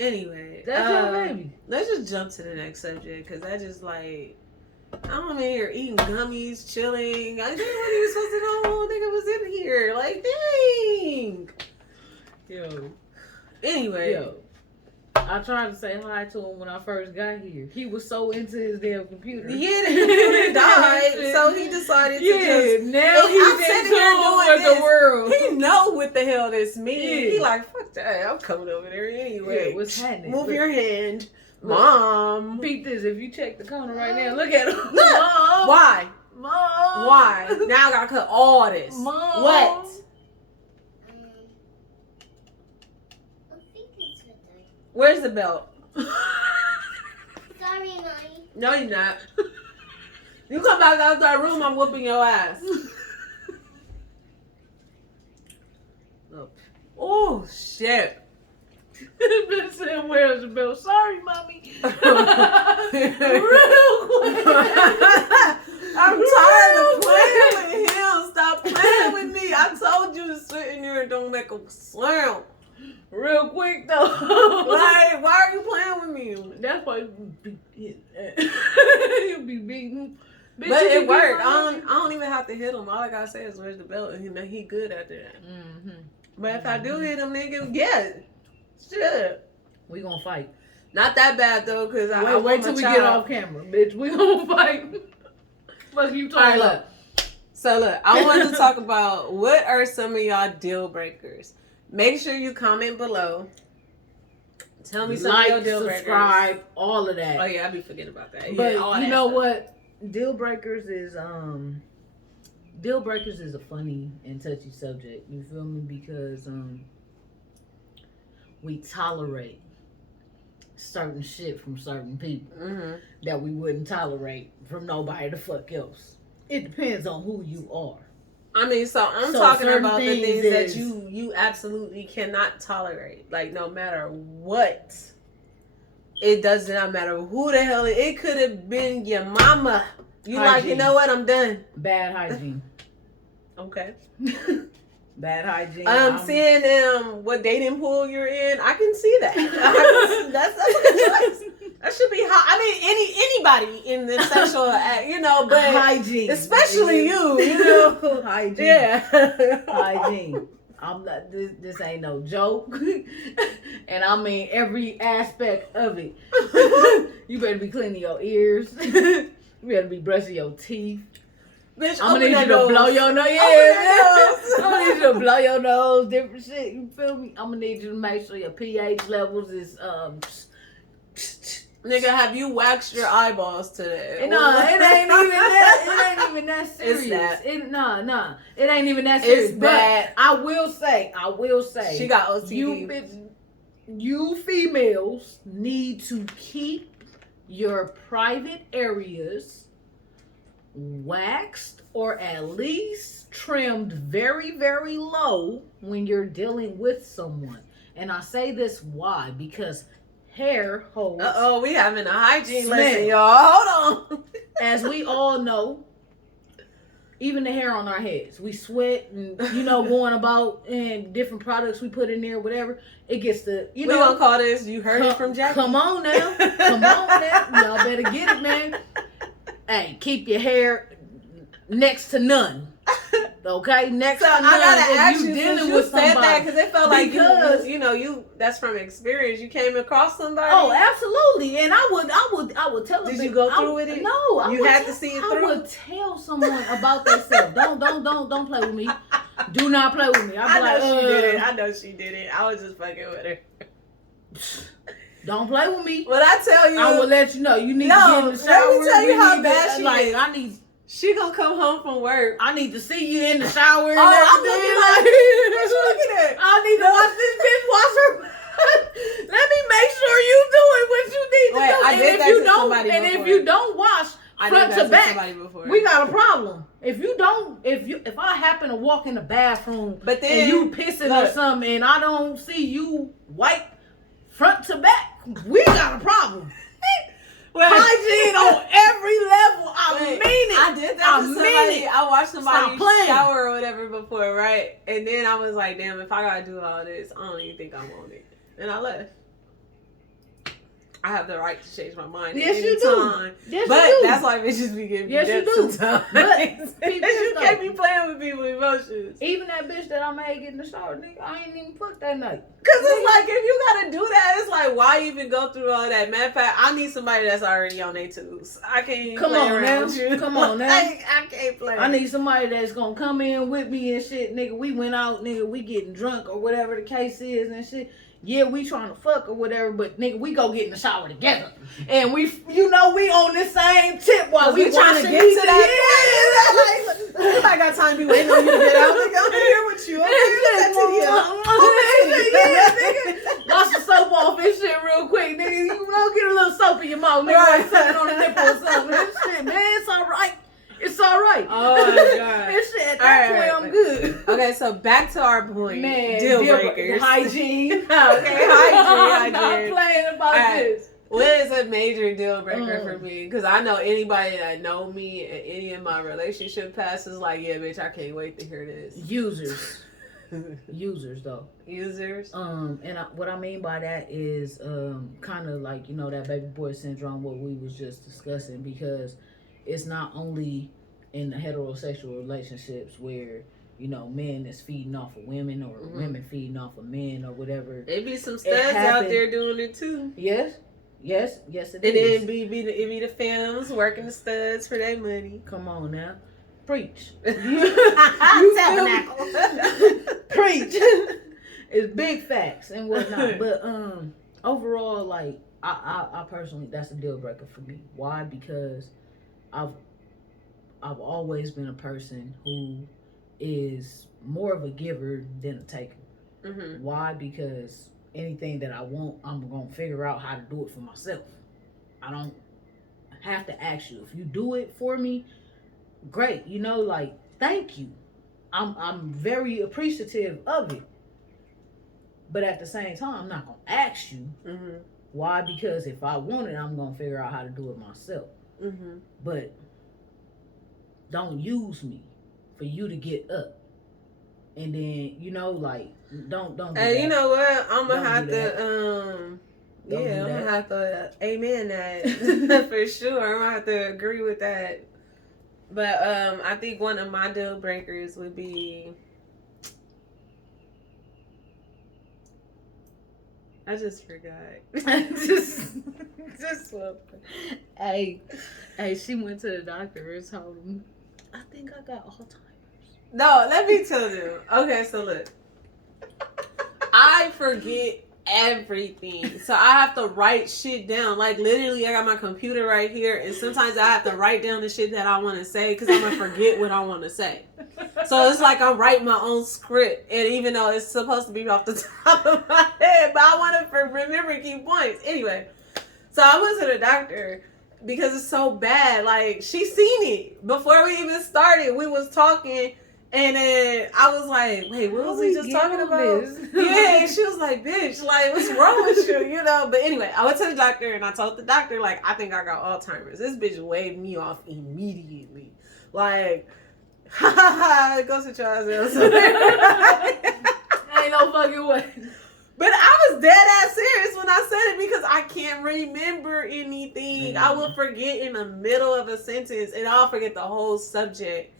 Anyway, That's your baby. Let's just jump to the next subject because I just like, I'm in here eating gummies, chilling. I didn't what he was supposed to know. Nigga was in here. Like, dang. Yo. Anyway. I tried to say hi to him when I first got here. He was so into his damn computer. Yeah, the computer died, so he decided to just. Now he's sitting here doing the world. He know what the hell this means. Yeah. He like, fuck that. I'm coming over there anyway. Yeah, what's happening? Move your hand, Mom. Peep this. If you check the corner right now, look at him. Look. Mom. Why? Mom. Why? Now I gotta cut all this. Mom. What? Where's the belt? Sorry, Nene. No, you're not. You come back out that room, I'm whooping your ass. Oh, shit. Been saying, where's the belt? Sorry, mommy. Real quick. I'm tired of playing with him. Stop playing with me. I told you to sit in here and don't make a sound. Real quick though. Like, why are you playing with me? That's why you be beating. But it worked. I don't even have to hit him. All I gotta say is where's the belt, and he good at that. Mm-hmm. But if I do hit him, nigga, yeah, shit. We gonna fight. Not that bad though, cause I wait till we get off camera, bitch. We gonna fight. Fuck you talking about? So look, I wanted to talk about what are some of y'all deal breakers. Make sure you comment below. Tell me some of your deal breakers. Subscribe, all of that. Oh yeah, I be forgetting about that. But yeah, you know what? Deal breakers is a funny and touchy subject. You feel me? Because we tolerate certain shit from certain people that we wouldn't tolerate from nobody the fuck else. It depends on who you are. I mean, so I'm So talking certain about the things things that is- you absolutely cannot tolerate. Like, no matter what. It does not matter who the hell it could have been your mama. You like, you Hygiene. know what? I'm done. Bad hygiene. Okay. Bad hygiene. Seeing what dating pool you're in, I can see that. That's a good choice. That should be hot. I mean, anybody in the sexual act, you know, but hygiene, especially you know, hygiene. Yeah, Hygiene. I'm not. This ain't no joke, and I mean every aspect of it. You better be cleaning your ears. You better be brushing your teeth. Bitch, I'm gonna need you to blow your nose. Yeah, I'm gonna need you to blow your nose. Different shit. You feel me? I'm gonna need you to make sure your pH levels is Nigga, have you waxed your eyeballs today? No, it ain't even that. It ain't even that serious. It's that. It ain't even that serious. It's but that. I will say, She got OCD. You females need to keep your private areas waxed or at least trimmed very, very low when you're dealing with someone. And I say this why? Because hair holds. We having a hygiene smell. lesson, y'all. Hold on. As we all know, even the hair on our heads, we sweat and going about and different products we put in there, whatever. It gets the We gonna call this. You heard it from Jackie. Come on now, y'all better get it, man. Hey, keep your hair next to none. Okay, next to none. I gotta if ask you you, dealing since you with said somebody, that, because it felt like because you that's from experience. You came across somebody. Oh, absolutely. And I would tell them. Did you go through with it? No, you had to see it through. I would tell someone about themselves. Don't play with me. Do not play with me. I know she did it. I know she did it. I was just fucking with her. Don't play with me. But I tell you, I will let you know. You need to get in the shower. Let me tell you how bad she is. I need. She gonna come home from work. I need to see you in the shower. I'm looking like, what you looking at? I need to watch this bitch wash her. Let me make sure you doing what you need to do. I did that to somebody before. And if you don't wash front to back, we got a problem. If I happen to walk in the bathroom but then, and you pissing or something and I don't see you wipe front to back, we got a problem. Hygiene on every level. I mean it. I did that to somebody. I watched somebody shower or whatever before, right? And then I was like, damn, if I gotta do all this, I don't even think I'm on it. And I left. I have the right to change my mind. Yes, you do. Yes, but you do. That's why bitches be getting yes, you do. Sometimes. But you can't be playing with people's emotions. Even that bitch that I made get in the shower, nigga, I ain't even fuck that night. Cause it's like if you gotta do that, it's like why even go through all that? Matter of fact, I need somebody that's already on their twos. I can't play around with you. Come on now. I can't play. I need somebody that's gonna come in with me and shit, nigga. We went out, nigga. We getting drunk or whatever the case is and shit. Yeah, we trying to fuck or whatever, but nigga, we go get in the shower together, and we on the same tip while we trying to get to that. Yeah, I got time to be waiting on you to get out. Nigga, I'm here with you. Nigga, wash the soap off and shit real quick, nigga. You gonna get a little soap in your mouth, nigga. Right. Something on the nipple or something. That shit, man, it's all right. It's all right. Oh my god. This shit, at that point, I'm good. Okay, so back to our point. Man, deal breakers. Hygiene. Okay, hygiene. I'm not playing about this. What is a major deal breaker for me? Because I know anybody that know me and any of my relationship past is like, yeah, bitch, I can't wait to hear this. Users. Users, though. Users? And what I mean by that is kind of like, that baby boy syndrome, what we was just discussing, because it's not only in the heterosexual relationships where, men is feeding off of women or women feeding off of men or whatever. There be some studs out there doing it too. Yes, it is. And then it be the femmes working the studs for their money. Come on now. Preach. Tabernacle. Preach. It's big facts and whatnot. But overall, like, I personally, that's a deal breaker for me. Why? Because I've always been a person who is more of a giver than a taker. Mm-hmm. Why? Because anything that I want, I'm gonna figure out how to do it for myself. I don't have to ask you. If you do it for me, great. Like, thank you. I'm very appreciative of it. But at the same time, I'm not gonna ask you. Mm-hmm. Why? Because if I want it, I'm gonna figure out how to do it myself. Mm-hmm. But don't use me for you to get up. And then, like, don't do Hey, that. you know what? I'm Don't gonna have do to Don't do I'm that. gonna have to amen that for sure. I'm gonna have to agree with that. But I think one of my deal breakers would be, I just forgot. just hey, she went to the doctor and told him, I think I got Alzheimer's. No, let me tell you. Okay, so look, I forget everything, so I have to write shit down. Like literally, I got my computer right here, and sometimes I have to write down the shit that I want to say because I'm gonna forget what I want to say. So it's like I'm writing my own script, and even though it's supposed to be off the top of my head, but I want to remember key points. Anyway, so I went to the doctor because it's so bad. Like she seen it before we even started. We was talking. And then I was like, wait, what was we just talking about? Yeah, and she was like, bitch, like, what's wrong with you? But anyway, I went to the doctor and I told the doctor, like, I think I got Alzheimer's. This bitch waved me off immediately. Like, ha ha ha, go sit your ass down. Ain't no fucking way. But I was dead ass serious when I said it because I can't remember anything. I will forget in the middle of a sentence and I'll forget the whole subject.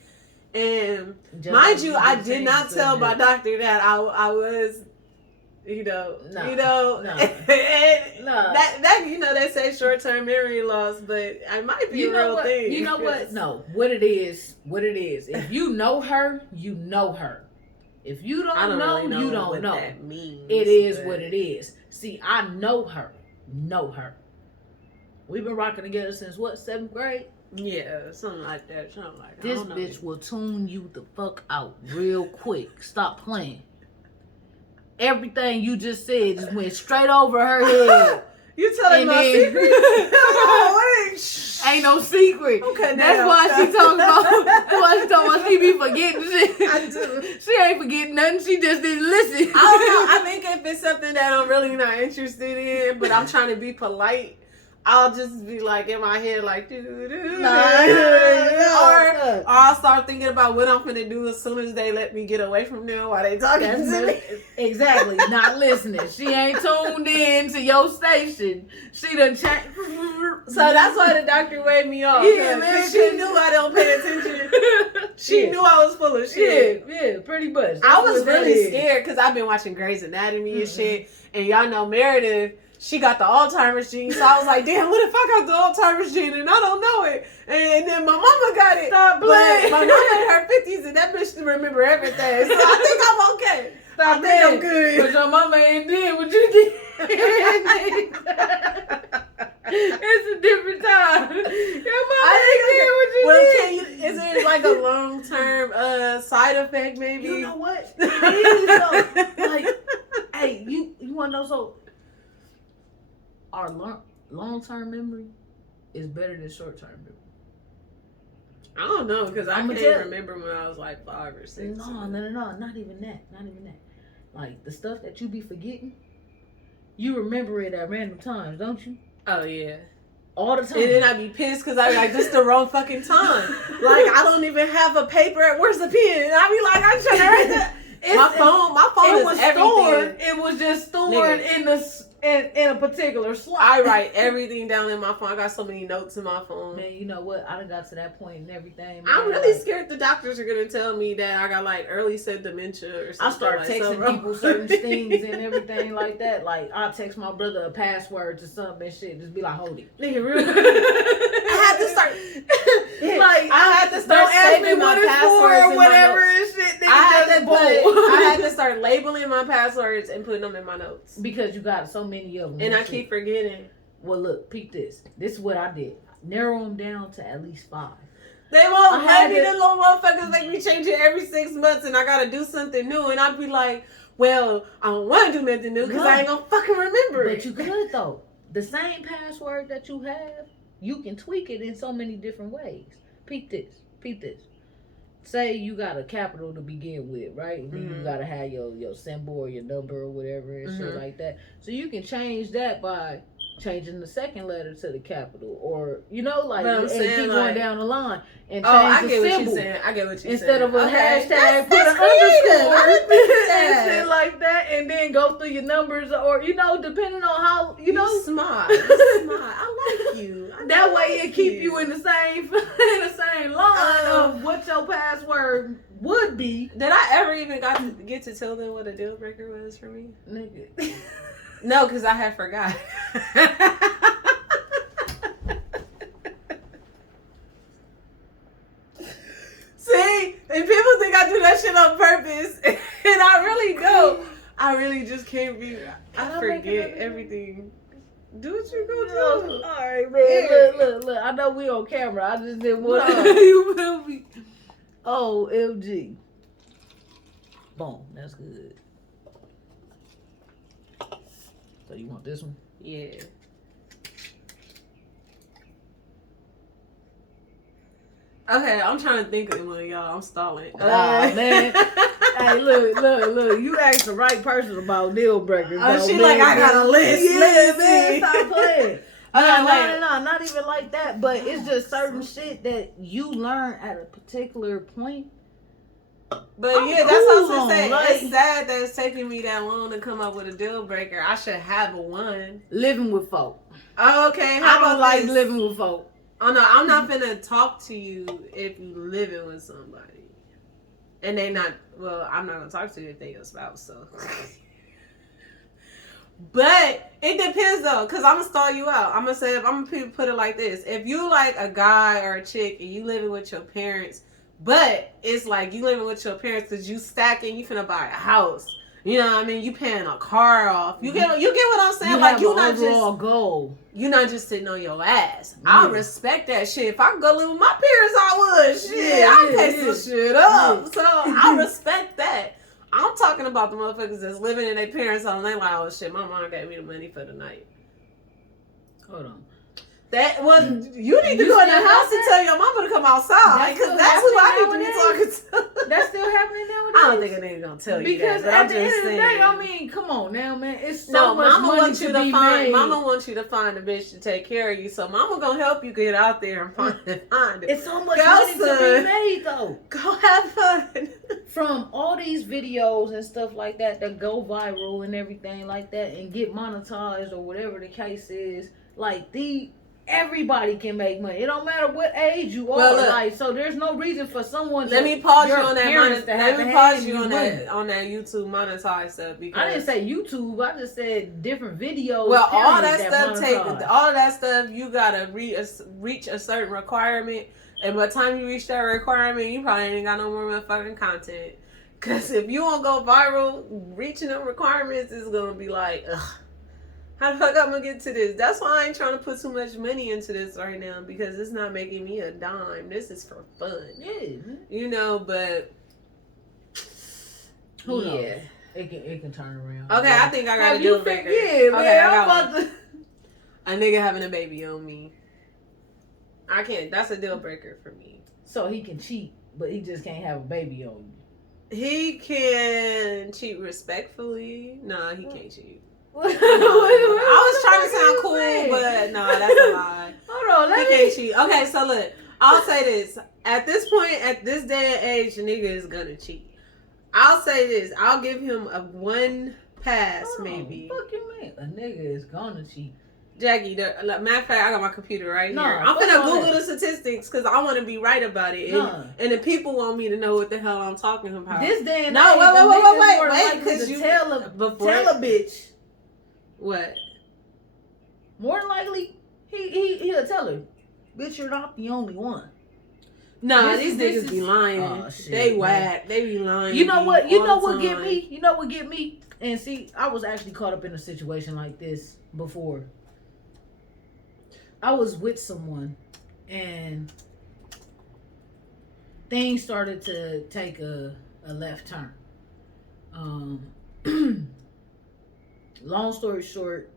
And just mind you, I did not tell my doctor that I was, no. That they say short-term memory loss, but it might be a real thing. You know what? No, what it is. If you know her, you know her. If you don't know, really you don't know. That means, it is what it is. See, I know her. We've been rocking together since what, 7th grade? Yeah, something like that. This bitch will tune you the fuck out real quick. Stop playing. Everything you just said just went straight over her head. You telling my secrets? Ain't no secret. Okay, that's why she talking about she be forgetting shit. I do. She ain't forgetting nothing. She just didn't listen. I don't know. I think if it's something that I'm really not interested in, but I'm trying to be polite, I'll just be like in my head like or I'll start thinking about what I'm gonna do as soon as they let me get away from them while they talking to me. Exactly, not listening. She ain't tuned in to your station. She done changed. So that's why the doctor waved me off. Yeah, man. She knew I don't pay attention. She knew I was full of shit. Yeah, pretty much. I was really scared because I've been watching Grey's Anatomy and shit, and y'all know Meredith. She got the Alzheimer's gene, so I was like, damn, what if I got the Alzheimer's gene and I don't know it? And then my mama got it. Stop playing. My mama in her 50s and that bitch can remember everything. So I think I'm okay. Stop I think I'm good. But your mama ain't did what you did. It's a different time. Your mama ain't did what you did. Is it like a long-term side effect maybe? You know what? It is though. Like, hey, you want to know so... Our long-term memory is better than short-term memory. I don't know, because I can't remember when I was like 5 or 6. No, not even that. Like, the stuff that you be forgetting, you remember it at random times, don't you? Oh, yeah. All the time. And then I be pissed because I be like, this the wrong fucking time. Like, I don't even have a paper. Where's the pen? And I be like, I'm trying to write that. My phone is everything. It was just stored in a particular slot. I write everything down in my phone. I got so many notes in my phone. Man, you know what? I done got to that point and everything. Man. I'm really scared the doctors are gonna tell me that I got like early set dementia or something. I start texting people certain things and everything like that. Like I'll text my brother a password to something and shit. Just be like, hold it. Nigga, real. I had to start. Like I had to start saving my passwords or whatever and shit. I had to start labeling my passwords and putting them in my notes because you got so many of them. And I keep forgetting. Well, look, peep this. This is what I did. Narrow them down to at least 5. They won't let me. The little motherfuckers make me change it every 6 months, and I gotta do something new. And I'd be like, well, I don't want to do nothing new because I ain't gonna fucking remember it. But you could though. The same password that you have, you can tweak it in so many different ways. Peep this. say you got a capital to begin with, right? And then you gotta have your symbol or your number or whatever and shit like that. So you can change that by changing the second letter to the capital, or and keep going down the line and change the symbol. I get what you're saying. Instead of a hashtag, that's put an creative. underscore and shit like that, and then go through your numbers, or depending on how you smart. I like you. That way it keep you in the same line of what your password would be. Did I ever even get to tell them what a deal breaker was for me? Nigga. No, because I had forgot. See? And people think I do that shit on purpose. And I really don't. I really just can't be. I forget everything. Do what you gonna do. All right, man. Look. I know we on camera. I just didn't want you feel me. OMG. Boom. That's good. So you want this one? Yeah. Okay, I'm trying to think of one, y'all. I'm stalling. Man. Hey, look. You asked the right person about deal breakers. She man, I got a list. Yeah, man. Stop playing. No, not even like that. But it's just certain shit that you learn at a particular point. But that's what I'm saying. It's sad that it's taking me that long to come up with a deal breaker. I should have one. Living with folk. Okay, I don't like living with folk. Oh no, I'm not finna talk to you if you living with somebody. And they not, well, I'm not gonna talk to you if they your spouse, so. But it depends though, because I'm gonna stall you out. I'm gonna put it like this. If you like a guy or a chick and you living with your parents, but it's like you living with your parents because you stacking, you finna buy a house. You know what I mean? You paying a car off. You get what I'm saying? You like you not just goal. You not just sitting on your ass. I respect that shit. If I could go live with my parents, I would. Shit, I pay some shit up. So I respect that. I'm talking about the motherfuckers that's living in their parents' home. They like, oh shit, my mom gave me the money for the night. Hold on. That was you need to go in the house and tell your mama to come outside because that's who I need to be talking to. That's still happening nowadays. I don't think a nigga gonna tell you that. Because at the end of the day, I mean, come on now, man. It's so much mama money wants you to be find. made. Mama wants you to find a bitch to take care of you. So mama gonna help you get out there and find it. It's so much money to be made though. Go have fun. From all these videos and stuff like that go viral and everything like that and get monetized or whatever the case is, like everybody can make money. It don't matter what age you are. Well, look, like, so there's no reason for someone. Let me pause you on that. Let me pause you on that YouTube monetize stuff because I didn't say YouTube. I just said different videos. Well, all that stuff all of that stuff. You gotta reach a certain requirement, and by the time you reach that requirement, you probably ain't got no more motherfucking content. Cause if you won't go viral, reaching them requirements is gonna be like, ugh. How the fuck I'm gonna get to this? That's why I ain't trying to put too much money into this right now because it's not making me a dime. This is for fun. Yeah. But who knows? It can turn around. Okay, I think I got a deal breaker. Yeah, man. Okay, I'm about to. A nigga having a baby on me. I can't. That's a deal breaker for me. So he can cheat, but he just can't have a baby on you. He can cheat respectfully. Nah, he can't cheat. I was trying to sound cool, but no, that's a lie. Hold on, he can't cheat. Okay, so look, I'll say this. At this point, at this day and age, a nigga is gonna cheat. I'll say this. I'll give him a one pass, maybe. Fuck you, man. A nigga is gonna cheat. Jackie, matter of fact, I got my computer right here. I'm fuck gonna all Google that. the statistics because I want to be right about it, and the people want me to know what the hell I'm talking about. This day and no, wait, because you tell a bitch. What? More than likely, he'll tell her, bitch, you're not the only one. No, these niggas be lying. Oh, shit, they man. whack. They be lying. You know what? You know what get me? You know what get me? And see, I was actually caught up in a situation like this before. I was with someone, and things started to take a left turn. Long story short,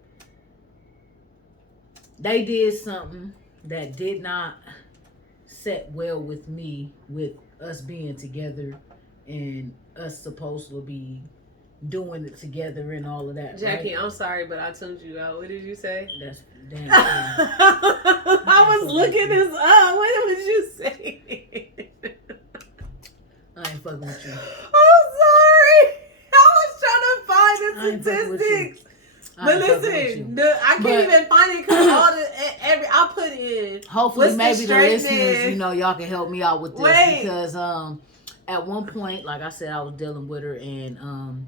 they did something that did not set well with me with us being together and us supposed to be doing it together and all of that. Jackie, right? I'm sorry, but I tuned you out. What did you say? That's damn. I was looking this up. What did you say? I ain't fucking with you. I'm sorry. I was trying to find I the ain't fucking with you. statistics. I But ain't fucking with listen, you. I can't even find it because all the I put in. Hopefully, what's maybe the straight listeners, man? you know, y'all can help me out with this Wait. because at one point, like I said, I was dealing with her and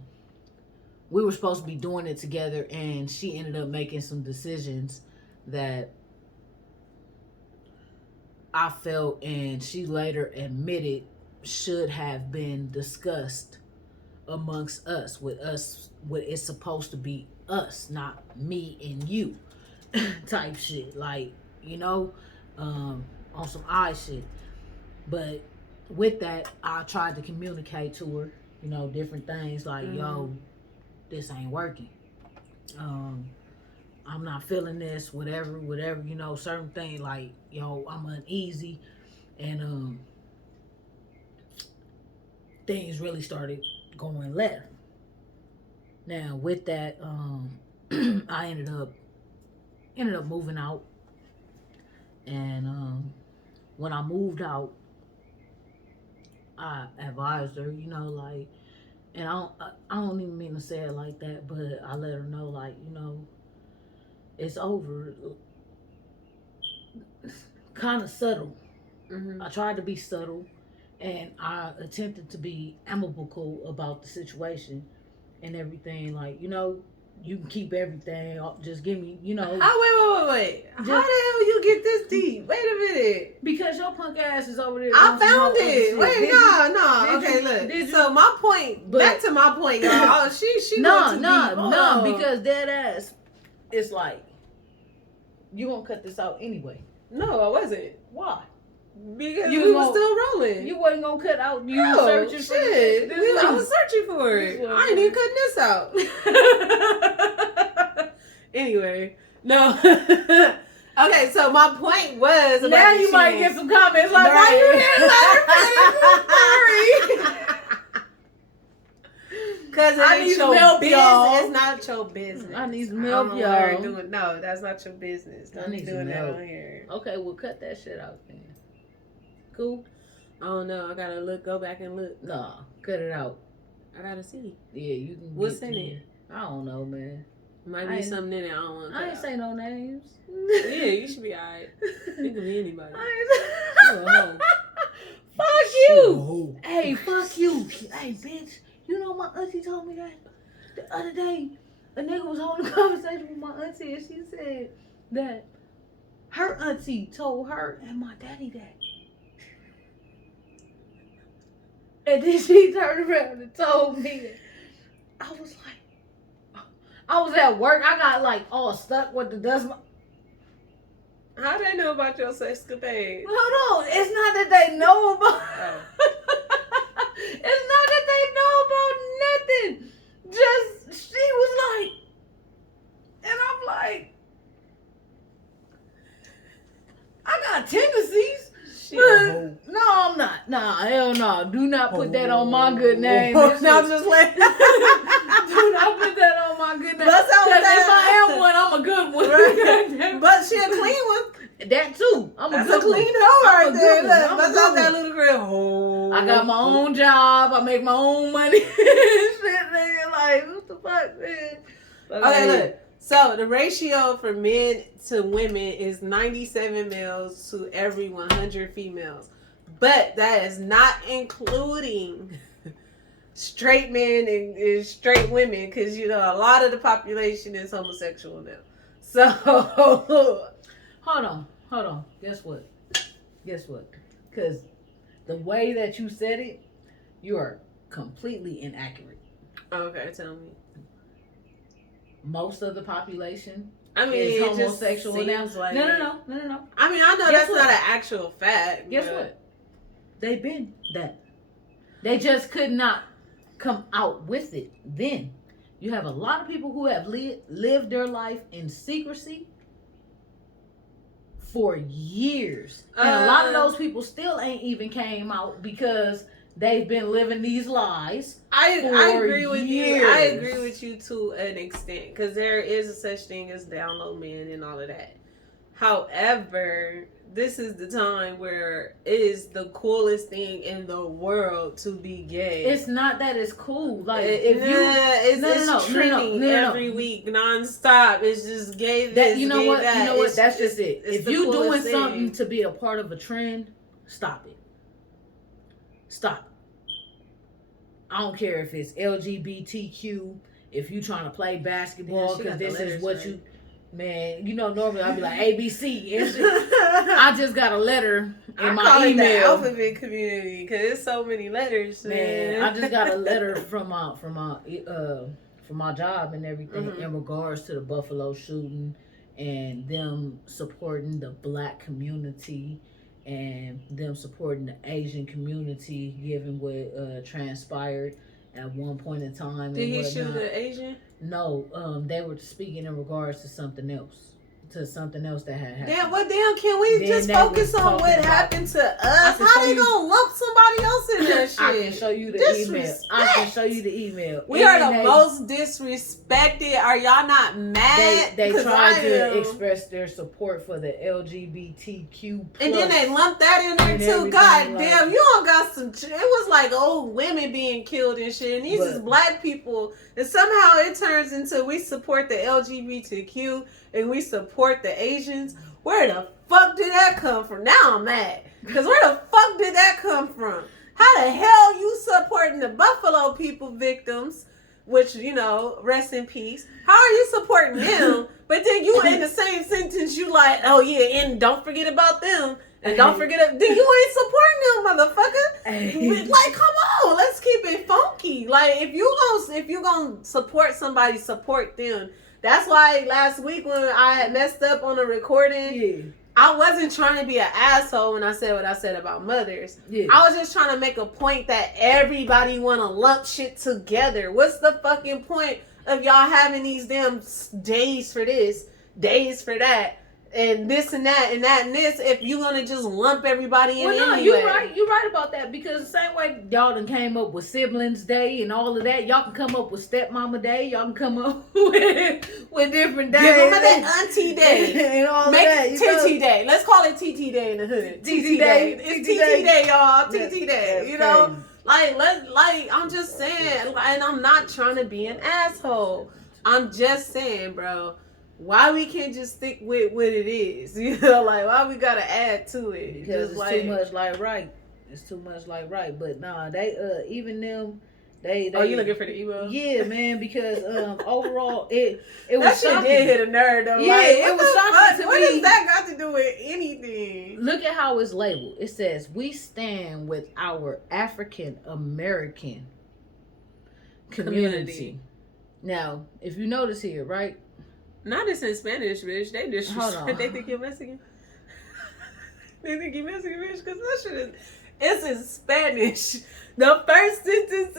we were supposed to be doing it together, and she ended up making some decisions that I felt, and she later admitted should have been discussed amongst us. What it's supposed to be us, not me and you type shit, like, you know, on some eye shit. But with that, I tried to communicate to her, you know, different things like, yo, this ain't working. I'm not feeling this, whatever, you know, certain things like, yo, I'm uneasy, and things really started going left. Now with that, I ended up moving out, and when I moved out, I advised her, you know, like, and I don't even mean to say it like that, but I let her know, like, you know, it's over. Kind of subtle. I tried to be subtle, and I attempted to be amicable about the situation and everything. Like, you know, you can keep everything. Just give me, you know. Wait. How the hell you get this deep? Wait a minute. Because your punk ass is over there. I found it. Wait, no. Okay, look. So my point. Back to my point, y'all. Oh, she no, went too deep. because dead ass. It's like you gonna cut this out anyway. No, I wasn't. Why? Because we were still rolling. You wasn't gonna cut out. You no, searching shit. for I was searching for it. I ain't even cutting this out. Anyway, no. Okay, so my point was about now you might get some comments like, "Why you didn't let her finish the story?" Because it ain't your business. Y'all. It's not your business. I need some help, y'all. No, that's not your business. Don't be doing that on here. Okay, well, cut that shit out then. Cool? I don't know. I gotta go back and look. Nah, cut it out. I gotta see. Yeah, you can. What's in it? I don't know, man. Might be something in it I don't want to I ain't say no names. Yeah, you should be alright. It could be anybody. Fuck you! Hey, fuck you! Hey, bitch! You know my auntie told me that the other day. A nigga was holding a conversation with my auntie, and she said that her auntie told her and my daddy that. And then she turned around and told me that. I was like, I was at work. I got like all stuck with the dust. How they know about your escapade? Hold on. It's not that they know about. It's not that they know about nothing. Just she was like, and I'm like, I got tendencies. No, I'm not. Nah, hell no. Do not put that on my good name. No, just like. Do not put that on my good name. Because if I am one, I'm a good one. Right. But she a clean one. That too. I'm That's a good clean hoe right there. Bust out that little girl. I got my own job. I make my own money. Shit, nigga. Like, what the fuck, man? Okay, look. So the ratio for men to women is 97 males to every 100 females. But that is not including straight men and straight women, because, you know, a lot of the population is homosexual now. So, hold on. Guess what? Because the way that you said it, you are completely inaccurate. Okay, tell me. Most of the population is homosexual now. Like no. I mean, I know that's not an actual fact. Guess what? They've been that. They just could not come out with it then. You have a lot of people who have lived their life in secrecy for years. And a lot of those people still ain't even came out because they've been living these lies. I agree with years. you. I agree with you to an extent because there is a such thing as download men and all of that. However, this is the time where it is the coolest thing in the world to be gay. It's not that it's cool. Like it's trending every week nonstop. It's just gay this, that, you know gay what? that. You know what? That's just it. If you doing something to be a part of a trend, stop it. Stop it. I don't care if it's LGBTQ. If you trying to play basketball because this is what you. Man, you know, normally I'd be like ABC. I just got a letter in my email. The alphabet community because there's so many letters. Man, I just got a letter from my job and everything in regards to the Buffalo shooting and them supporting the Black community and them supporting the Asian community, given what transpired at one point in time. Did he shoot the Asian? No, they were speaking in regards to something else. that had happened. Damn, can we just focus on what happened to us? How they gonna lump somebody else in that shit? I can show you the email. We are the most disrespected. Are y'all not mad? They tried to express their support for the LGBTQ+. And then they lumped that in there too. God damn, you all got some... It was like old women being killed and shit. And these is black people. And somehow it turns into we support the LGBTQ and we support the Asians. Where the fuck did that come from? Now I'm mad. Because where the fuck did that come from? How the hell you supporting the Buffalo people victims, which, you know, rest in peace. How are you supporting them? But then you in the same sentence, you like, oh yeah, and don't forget about them. And don't forget, then you ain't supporting them, motherfucker. Like, come on, let's keep it funky. Like, if you gonna support somebody, support them. That's why last week when I had messed up on the recording, I wasn't trying to be an asshole when I said what I said about mothers. I was just trying to make a point that everybody want to lump shit together. What's the fucking point of y'all having these damn days for this, days for that? And this and that and that and this, if you gonna just lump everybody in anyway. You're right about that, because the same way y'all done came up with Siblings Day and all of that, y'all can come up with Stepmama Day, y'all can come up with different days. Give them that Auntie Day. And all Make of that. TT Day. Let's call it TT Day in the hood. TT Day. It's TT Day, y'all. TT Day. You know? I'm just saying, and I'm not trying to be an asshole. I'm just saying, bro. Why we can't just stick with what it is? You know, like, why we gotta add to it? Because it's too much like right. It's too much like right. But nah, they even them, they Oh, you looking for the email? Yeah, man, because overall it was that shocking. Shit did hit a nerve though. Yeah, like, it was shocking to me. What does that got to do with anything? Look at how it's labeled. It says, "We stand with our African American community." Now, if you notice here, right? Not this in Spanish, bitch. They just they think you're Mexican. They think you're Mexican, bitch, because that shit it's in Spanish. The first sentence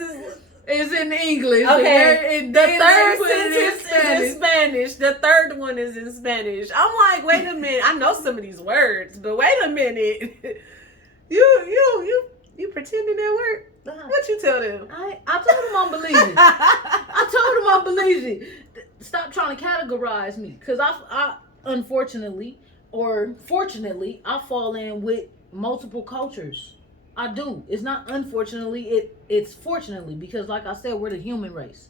is in English. Okay, the third sentence is in Spanish. The third one is in Spanish. I'm like, wait a minute. I know some of these words, but wait a minute. You pretending that word? What you tell them? I told them I'm believing. I told them I'm believing. Stop trying to categorize me, because I unfortunately or fortunately I fall in with multiple cultures. I do. It's not unfortunately, it's fortunately, because like I said, we're the human race.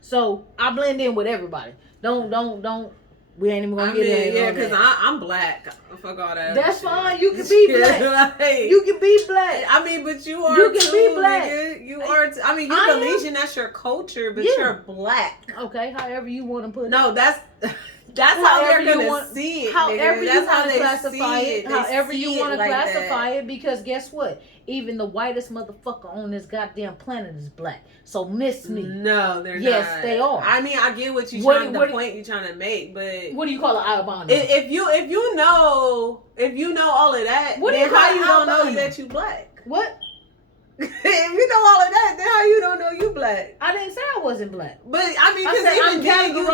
So I blend in with everybody. Don't. We ain't even gonna get in. Yeah, because I'm black. Fuck all that. That's fine. You can be black. You can be black. I mean, but you are. You can be black. Nigga. You are. I mean, you Belizean. That's your culture, but you're black. Okay, however you want to put it. No, that's how they're gonna see it. However you want to classify it. However you want to classify it, because guess what? Even the whitest motherfucker on this goddamn planet is black. So miss me. No, they're not. Yes, they are. I mean, I get what you're point you're trying to make, but what do you call an albino? If you know all of that, then how you don't know that you black? What? If you know all of that, then how you don't know you black? I didn't say I wasn't black. But I mean, because even then you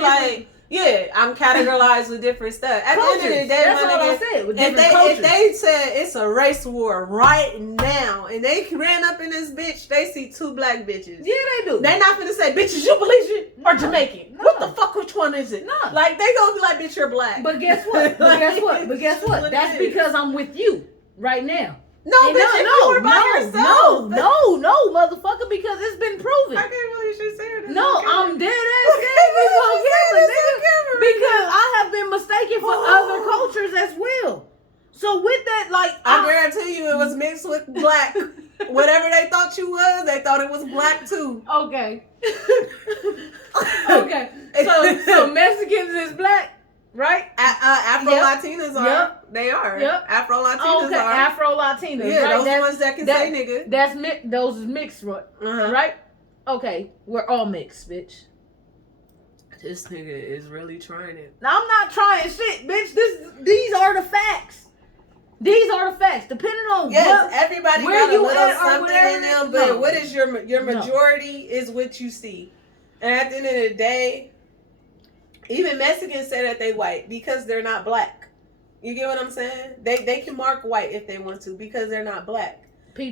like Yeah, I'm categorized with different stuff. At Cultures. the end of the day, that's my all I nigga, said. With if different cultures. they said it's a race war right now, and they ran up in this bitch, they see 2 black bitches. Yeah, they do. They not finna say, bitches, you Belizean or Jamaican? No. What the fuck? Which one is it? No. Like, they gonna be like, bitch, you're black. But guess what? But guess what? But guess what? What That's it is. because I'm with you right now. No, And bitch, if you were by yourself. no, motherfucker, because it's been proven. I can't believe she said that. No, I'm dead ass serious on camera, nigga. Because I have been mistaken for other cultures as well. So with that, like, I guarantee you it was mixed with black. Whatever they thought you was, they thought it was black too. Okay. Okay. So Mexicans is black. Right? Afro-Latinas are. Yep. They are. Yep. Afro-Latinas Okay, are. Afro-Latinas. Yeah, right? those the ones that can say nigga. Those is mixed, right? Uh-huh. Right? Okay, we're all mixed, bitch. This nigga is really trying it. Now, I'm not trying shit, bitch. These are the facts. These are the facts. Depending on yes, everybody where got a you little at or something whatever, in them, but no. what is your majority is what you see. And at the end of the day, even Mexicans say that they white because they're not black. You get what I'm saying? They can mark white if they want to because they're not black.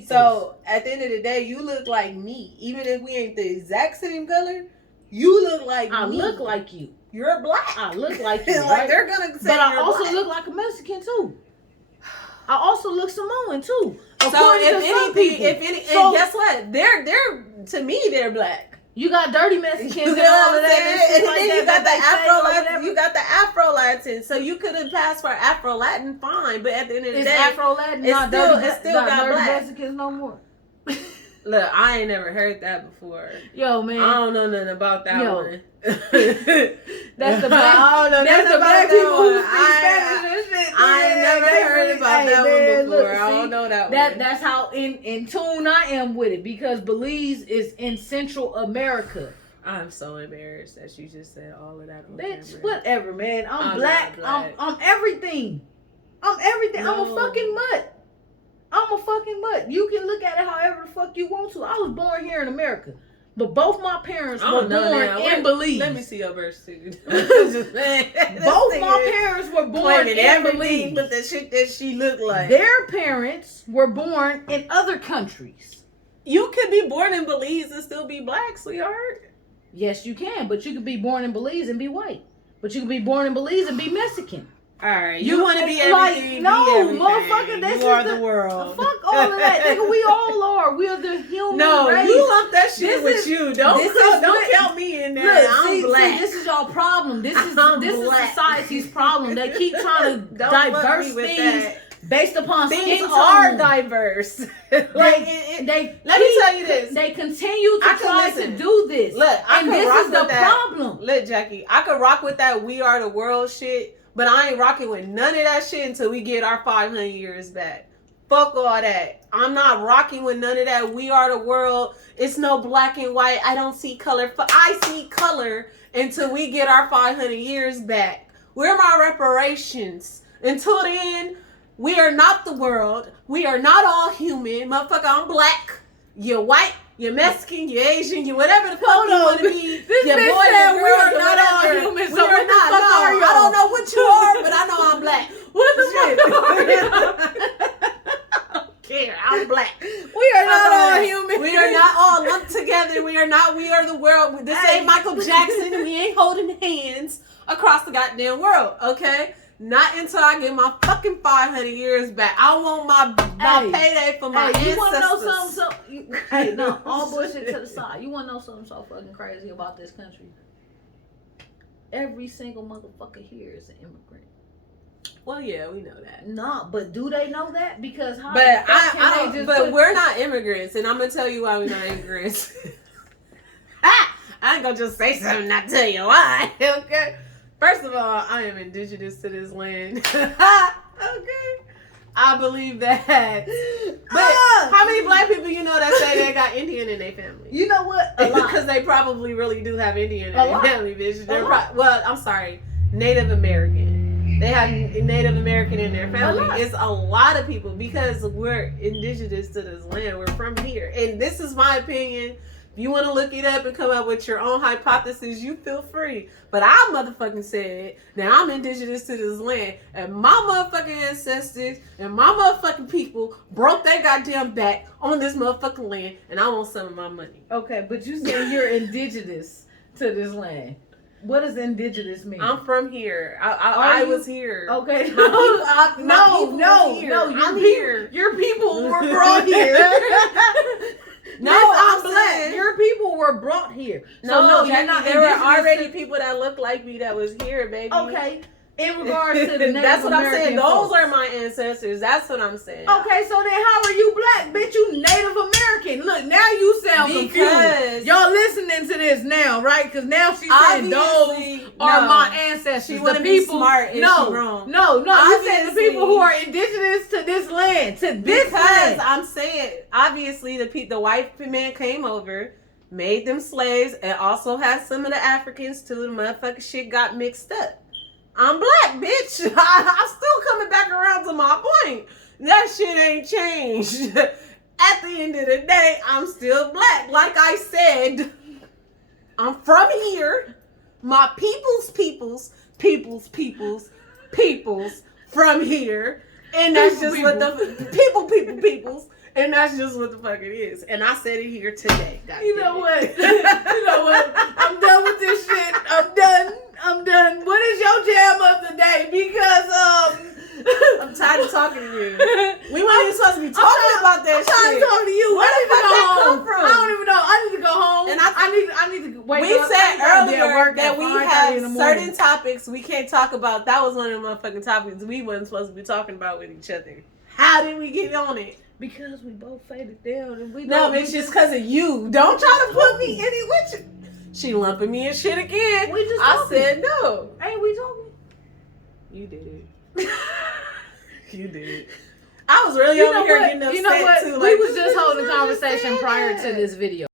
So at the end of the day, you look like me. Even if we ain't the exact same color, you look like me. I look like you. You're black. I look like you. Like right? they're gonna say but I you're also black. look like a Mexican too. I also look Samoan too. So According if to some anything, people. and guess what? They're to me they're black. You got dirty Mexicans You and know all what of I'm that. saying? And Like then you got that the they say or Afro Latin. whatever. You got the Afro Latin. So you could have passed for Afro Latin, fine. But at the end of the It's day, Afro Latin, it's not still- dirty. it's still not got dirty black. Mexicans no more. look, I ain't never heard that before. Yo, man. I don't know nothing about that Yo. one. That's the black. I don't know That's nothing the about black that people who one. speak Spanish and shit. I ain't never heard about that one before. I don't know that one. That's how in tune I am with it because Belize is in Central America. I'm so embarrassed that you just said all of that on Bitch, camera. whatever, man. I'm I'm black. not black. I'm everything. I'm everything. I'm a No. fucking mutt. I'm a fucking mutt. You can look at it however the fuck you want to. I was born here in America. But both my parents I were don't know born now. in Belize. Let me see your birth certificate. Both my parents were born in everything Belize. but the shit that she looked like. Their parents were born in other countries. You could be born in Belize and still be black, sweetheart. Yes, you can. But you could be born in Belize and be white. But you could be born in Belize and be Mexican. All right, you want to be like, everything. no, be everything. motherfucker, this you are is the world. Fuck all of that, nigga. We all are. We're the human No, race. you lump that shit This with is- you. Don't this is don't what- count me in there. Look, I'm see, black. this is y'all problem. This is I'm this black. is society's problem. They keep trying to Don't fuck diverse me with things that. based upon Things skin are tone. diverse. They Let me tell you this. They continue to I can try listen. to do this. Look, I and can this rock is the with that. problem. Look, Jackie, I could rock with that "We Are the World" shit, but I ain't rocking with none of that shit until we get our 500 years back. Fuck all that. I'm not rocking with none of that "We Are the World." It's no black and white. I don't see color. I see color until we get our 500 years back. Where are my reparations? Until then, we are not the world. We are not all human. Motherfucker, I'm black. You're white. You're Mexican. You're Asian. You're whatever the fuck you want to be. This Your bitch boy, said your we girl, are your not all whatever. humans, We so are what the not. fuck No, are y'all? I don't know what you are, but I know I'm black. What the Shit. fuck are y'all? I don't care. I'm black. We are not all human. We are not all lumped together. We are not. We are the world. This ain't Michael Jackson. We ain't holding hands across the goddamn world. Okay. Not until I get my fucking 500 years back. I want my Hey. payday for my Hey, ancestors. you want to know something? Hey, no, all bullshit to the side. You want to know something so fucking crazy about this country? Every single motherfucker here is an immigrant. Well, yeah, we know that. No, but do they know that? Because how But the fuck I can don't. they just But put- we're not immigrants, and I'm gonna tell you why we're not immigrants. I ain't gonna just say something and not tell you why. Okay. First of all, I am indigenous to this land. Okay. I believe that. But how many black people you know that say they got Indian in their family? You know what? A lot. Because they probably really do have Indian in A their lot. family, bitch. They're A lot. well, I'm sorry, Native American. They have Native American in their family. lot. It's a lot of people because we're indigenous to this land. We're from here. And this is my opinion. If you want to look it up and come up with your own hypothesis, you feel free. But I motherfucking said that I'm indigenous to this land, and my motherfucking ancestors and my motherfucking people broke their goddamn back on this motherfucking land, and I want some of my money. Okay, but you said you're indigenous to this land. What does indigenous mean? I'm from here. I was here. Okay. Your people were brought here. No, Yes, I'm black. saying Your people were brought here. No, you're not. there were indigenous already to- people that looked like me that was here, baby. Okay. In regards to the Native that's what I'm saying. American Those folks. are my ancestors. That's what I'm saying. Okay, so then how are you black, bitch? You Native American. Look, now you sound confused. Y'all listening to this now, right? Because now she's saying those are my ancestors. She the want to people, be smart and no, she wrong. No, you said the Obviously. people who are indigenous to this land, to this Because land. I'm saying, obviously, the white man came over, made them slaves, and also had some of the Africans too. The motherfucking shit got mixed up. I'm black, bitch. I'm still coming back around to my point. That shit ain't changed. At the end of the day, I'm still black. Like I said, I'm from here. My peoples from here. And that's just what the peoples. And that's just what the fuck it is. And I said it here today. You know what? I'm done with this shit. I'm done. What is your jam of the day? Because I'm tired of talking to you. We weren't even supposed to be talking about that shit. I'm tired of talking to you. Where the fuck that come from? I don't even know. I need to go home. And I need to wait. We said earlier that we 5:30 have in the morning. certain topics we can't talk about. That was one of the motherfucking topics we wasn't supposed to be talking about with each other. How did we get on it? Because we both faded down and we No, it's just because of you. Don't try to put me in it with you. She lumping me in shit again. We just I talking. said no. Ain't we talking? You did. You did. I was really over here getting upset too. We was just holding a conversation prior to this video.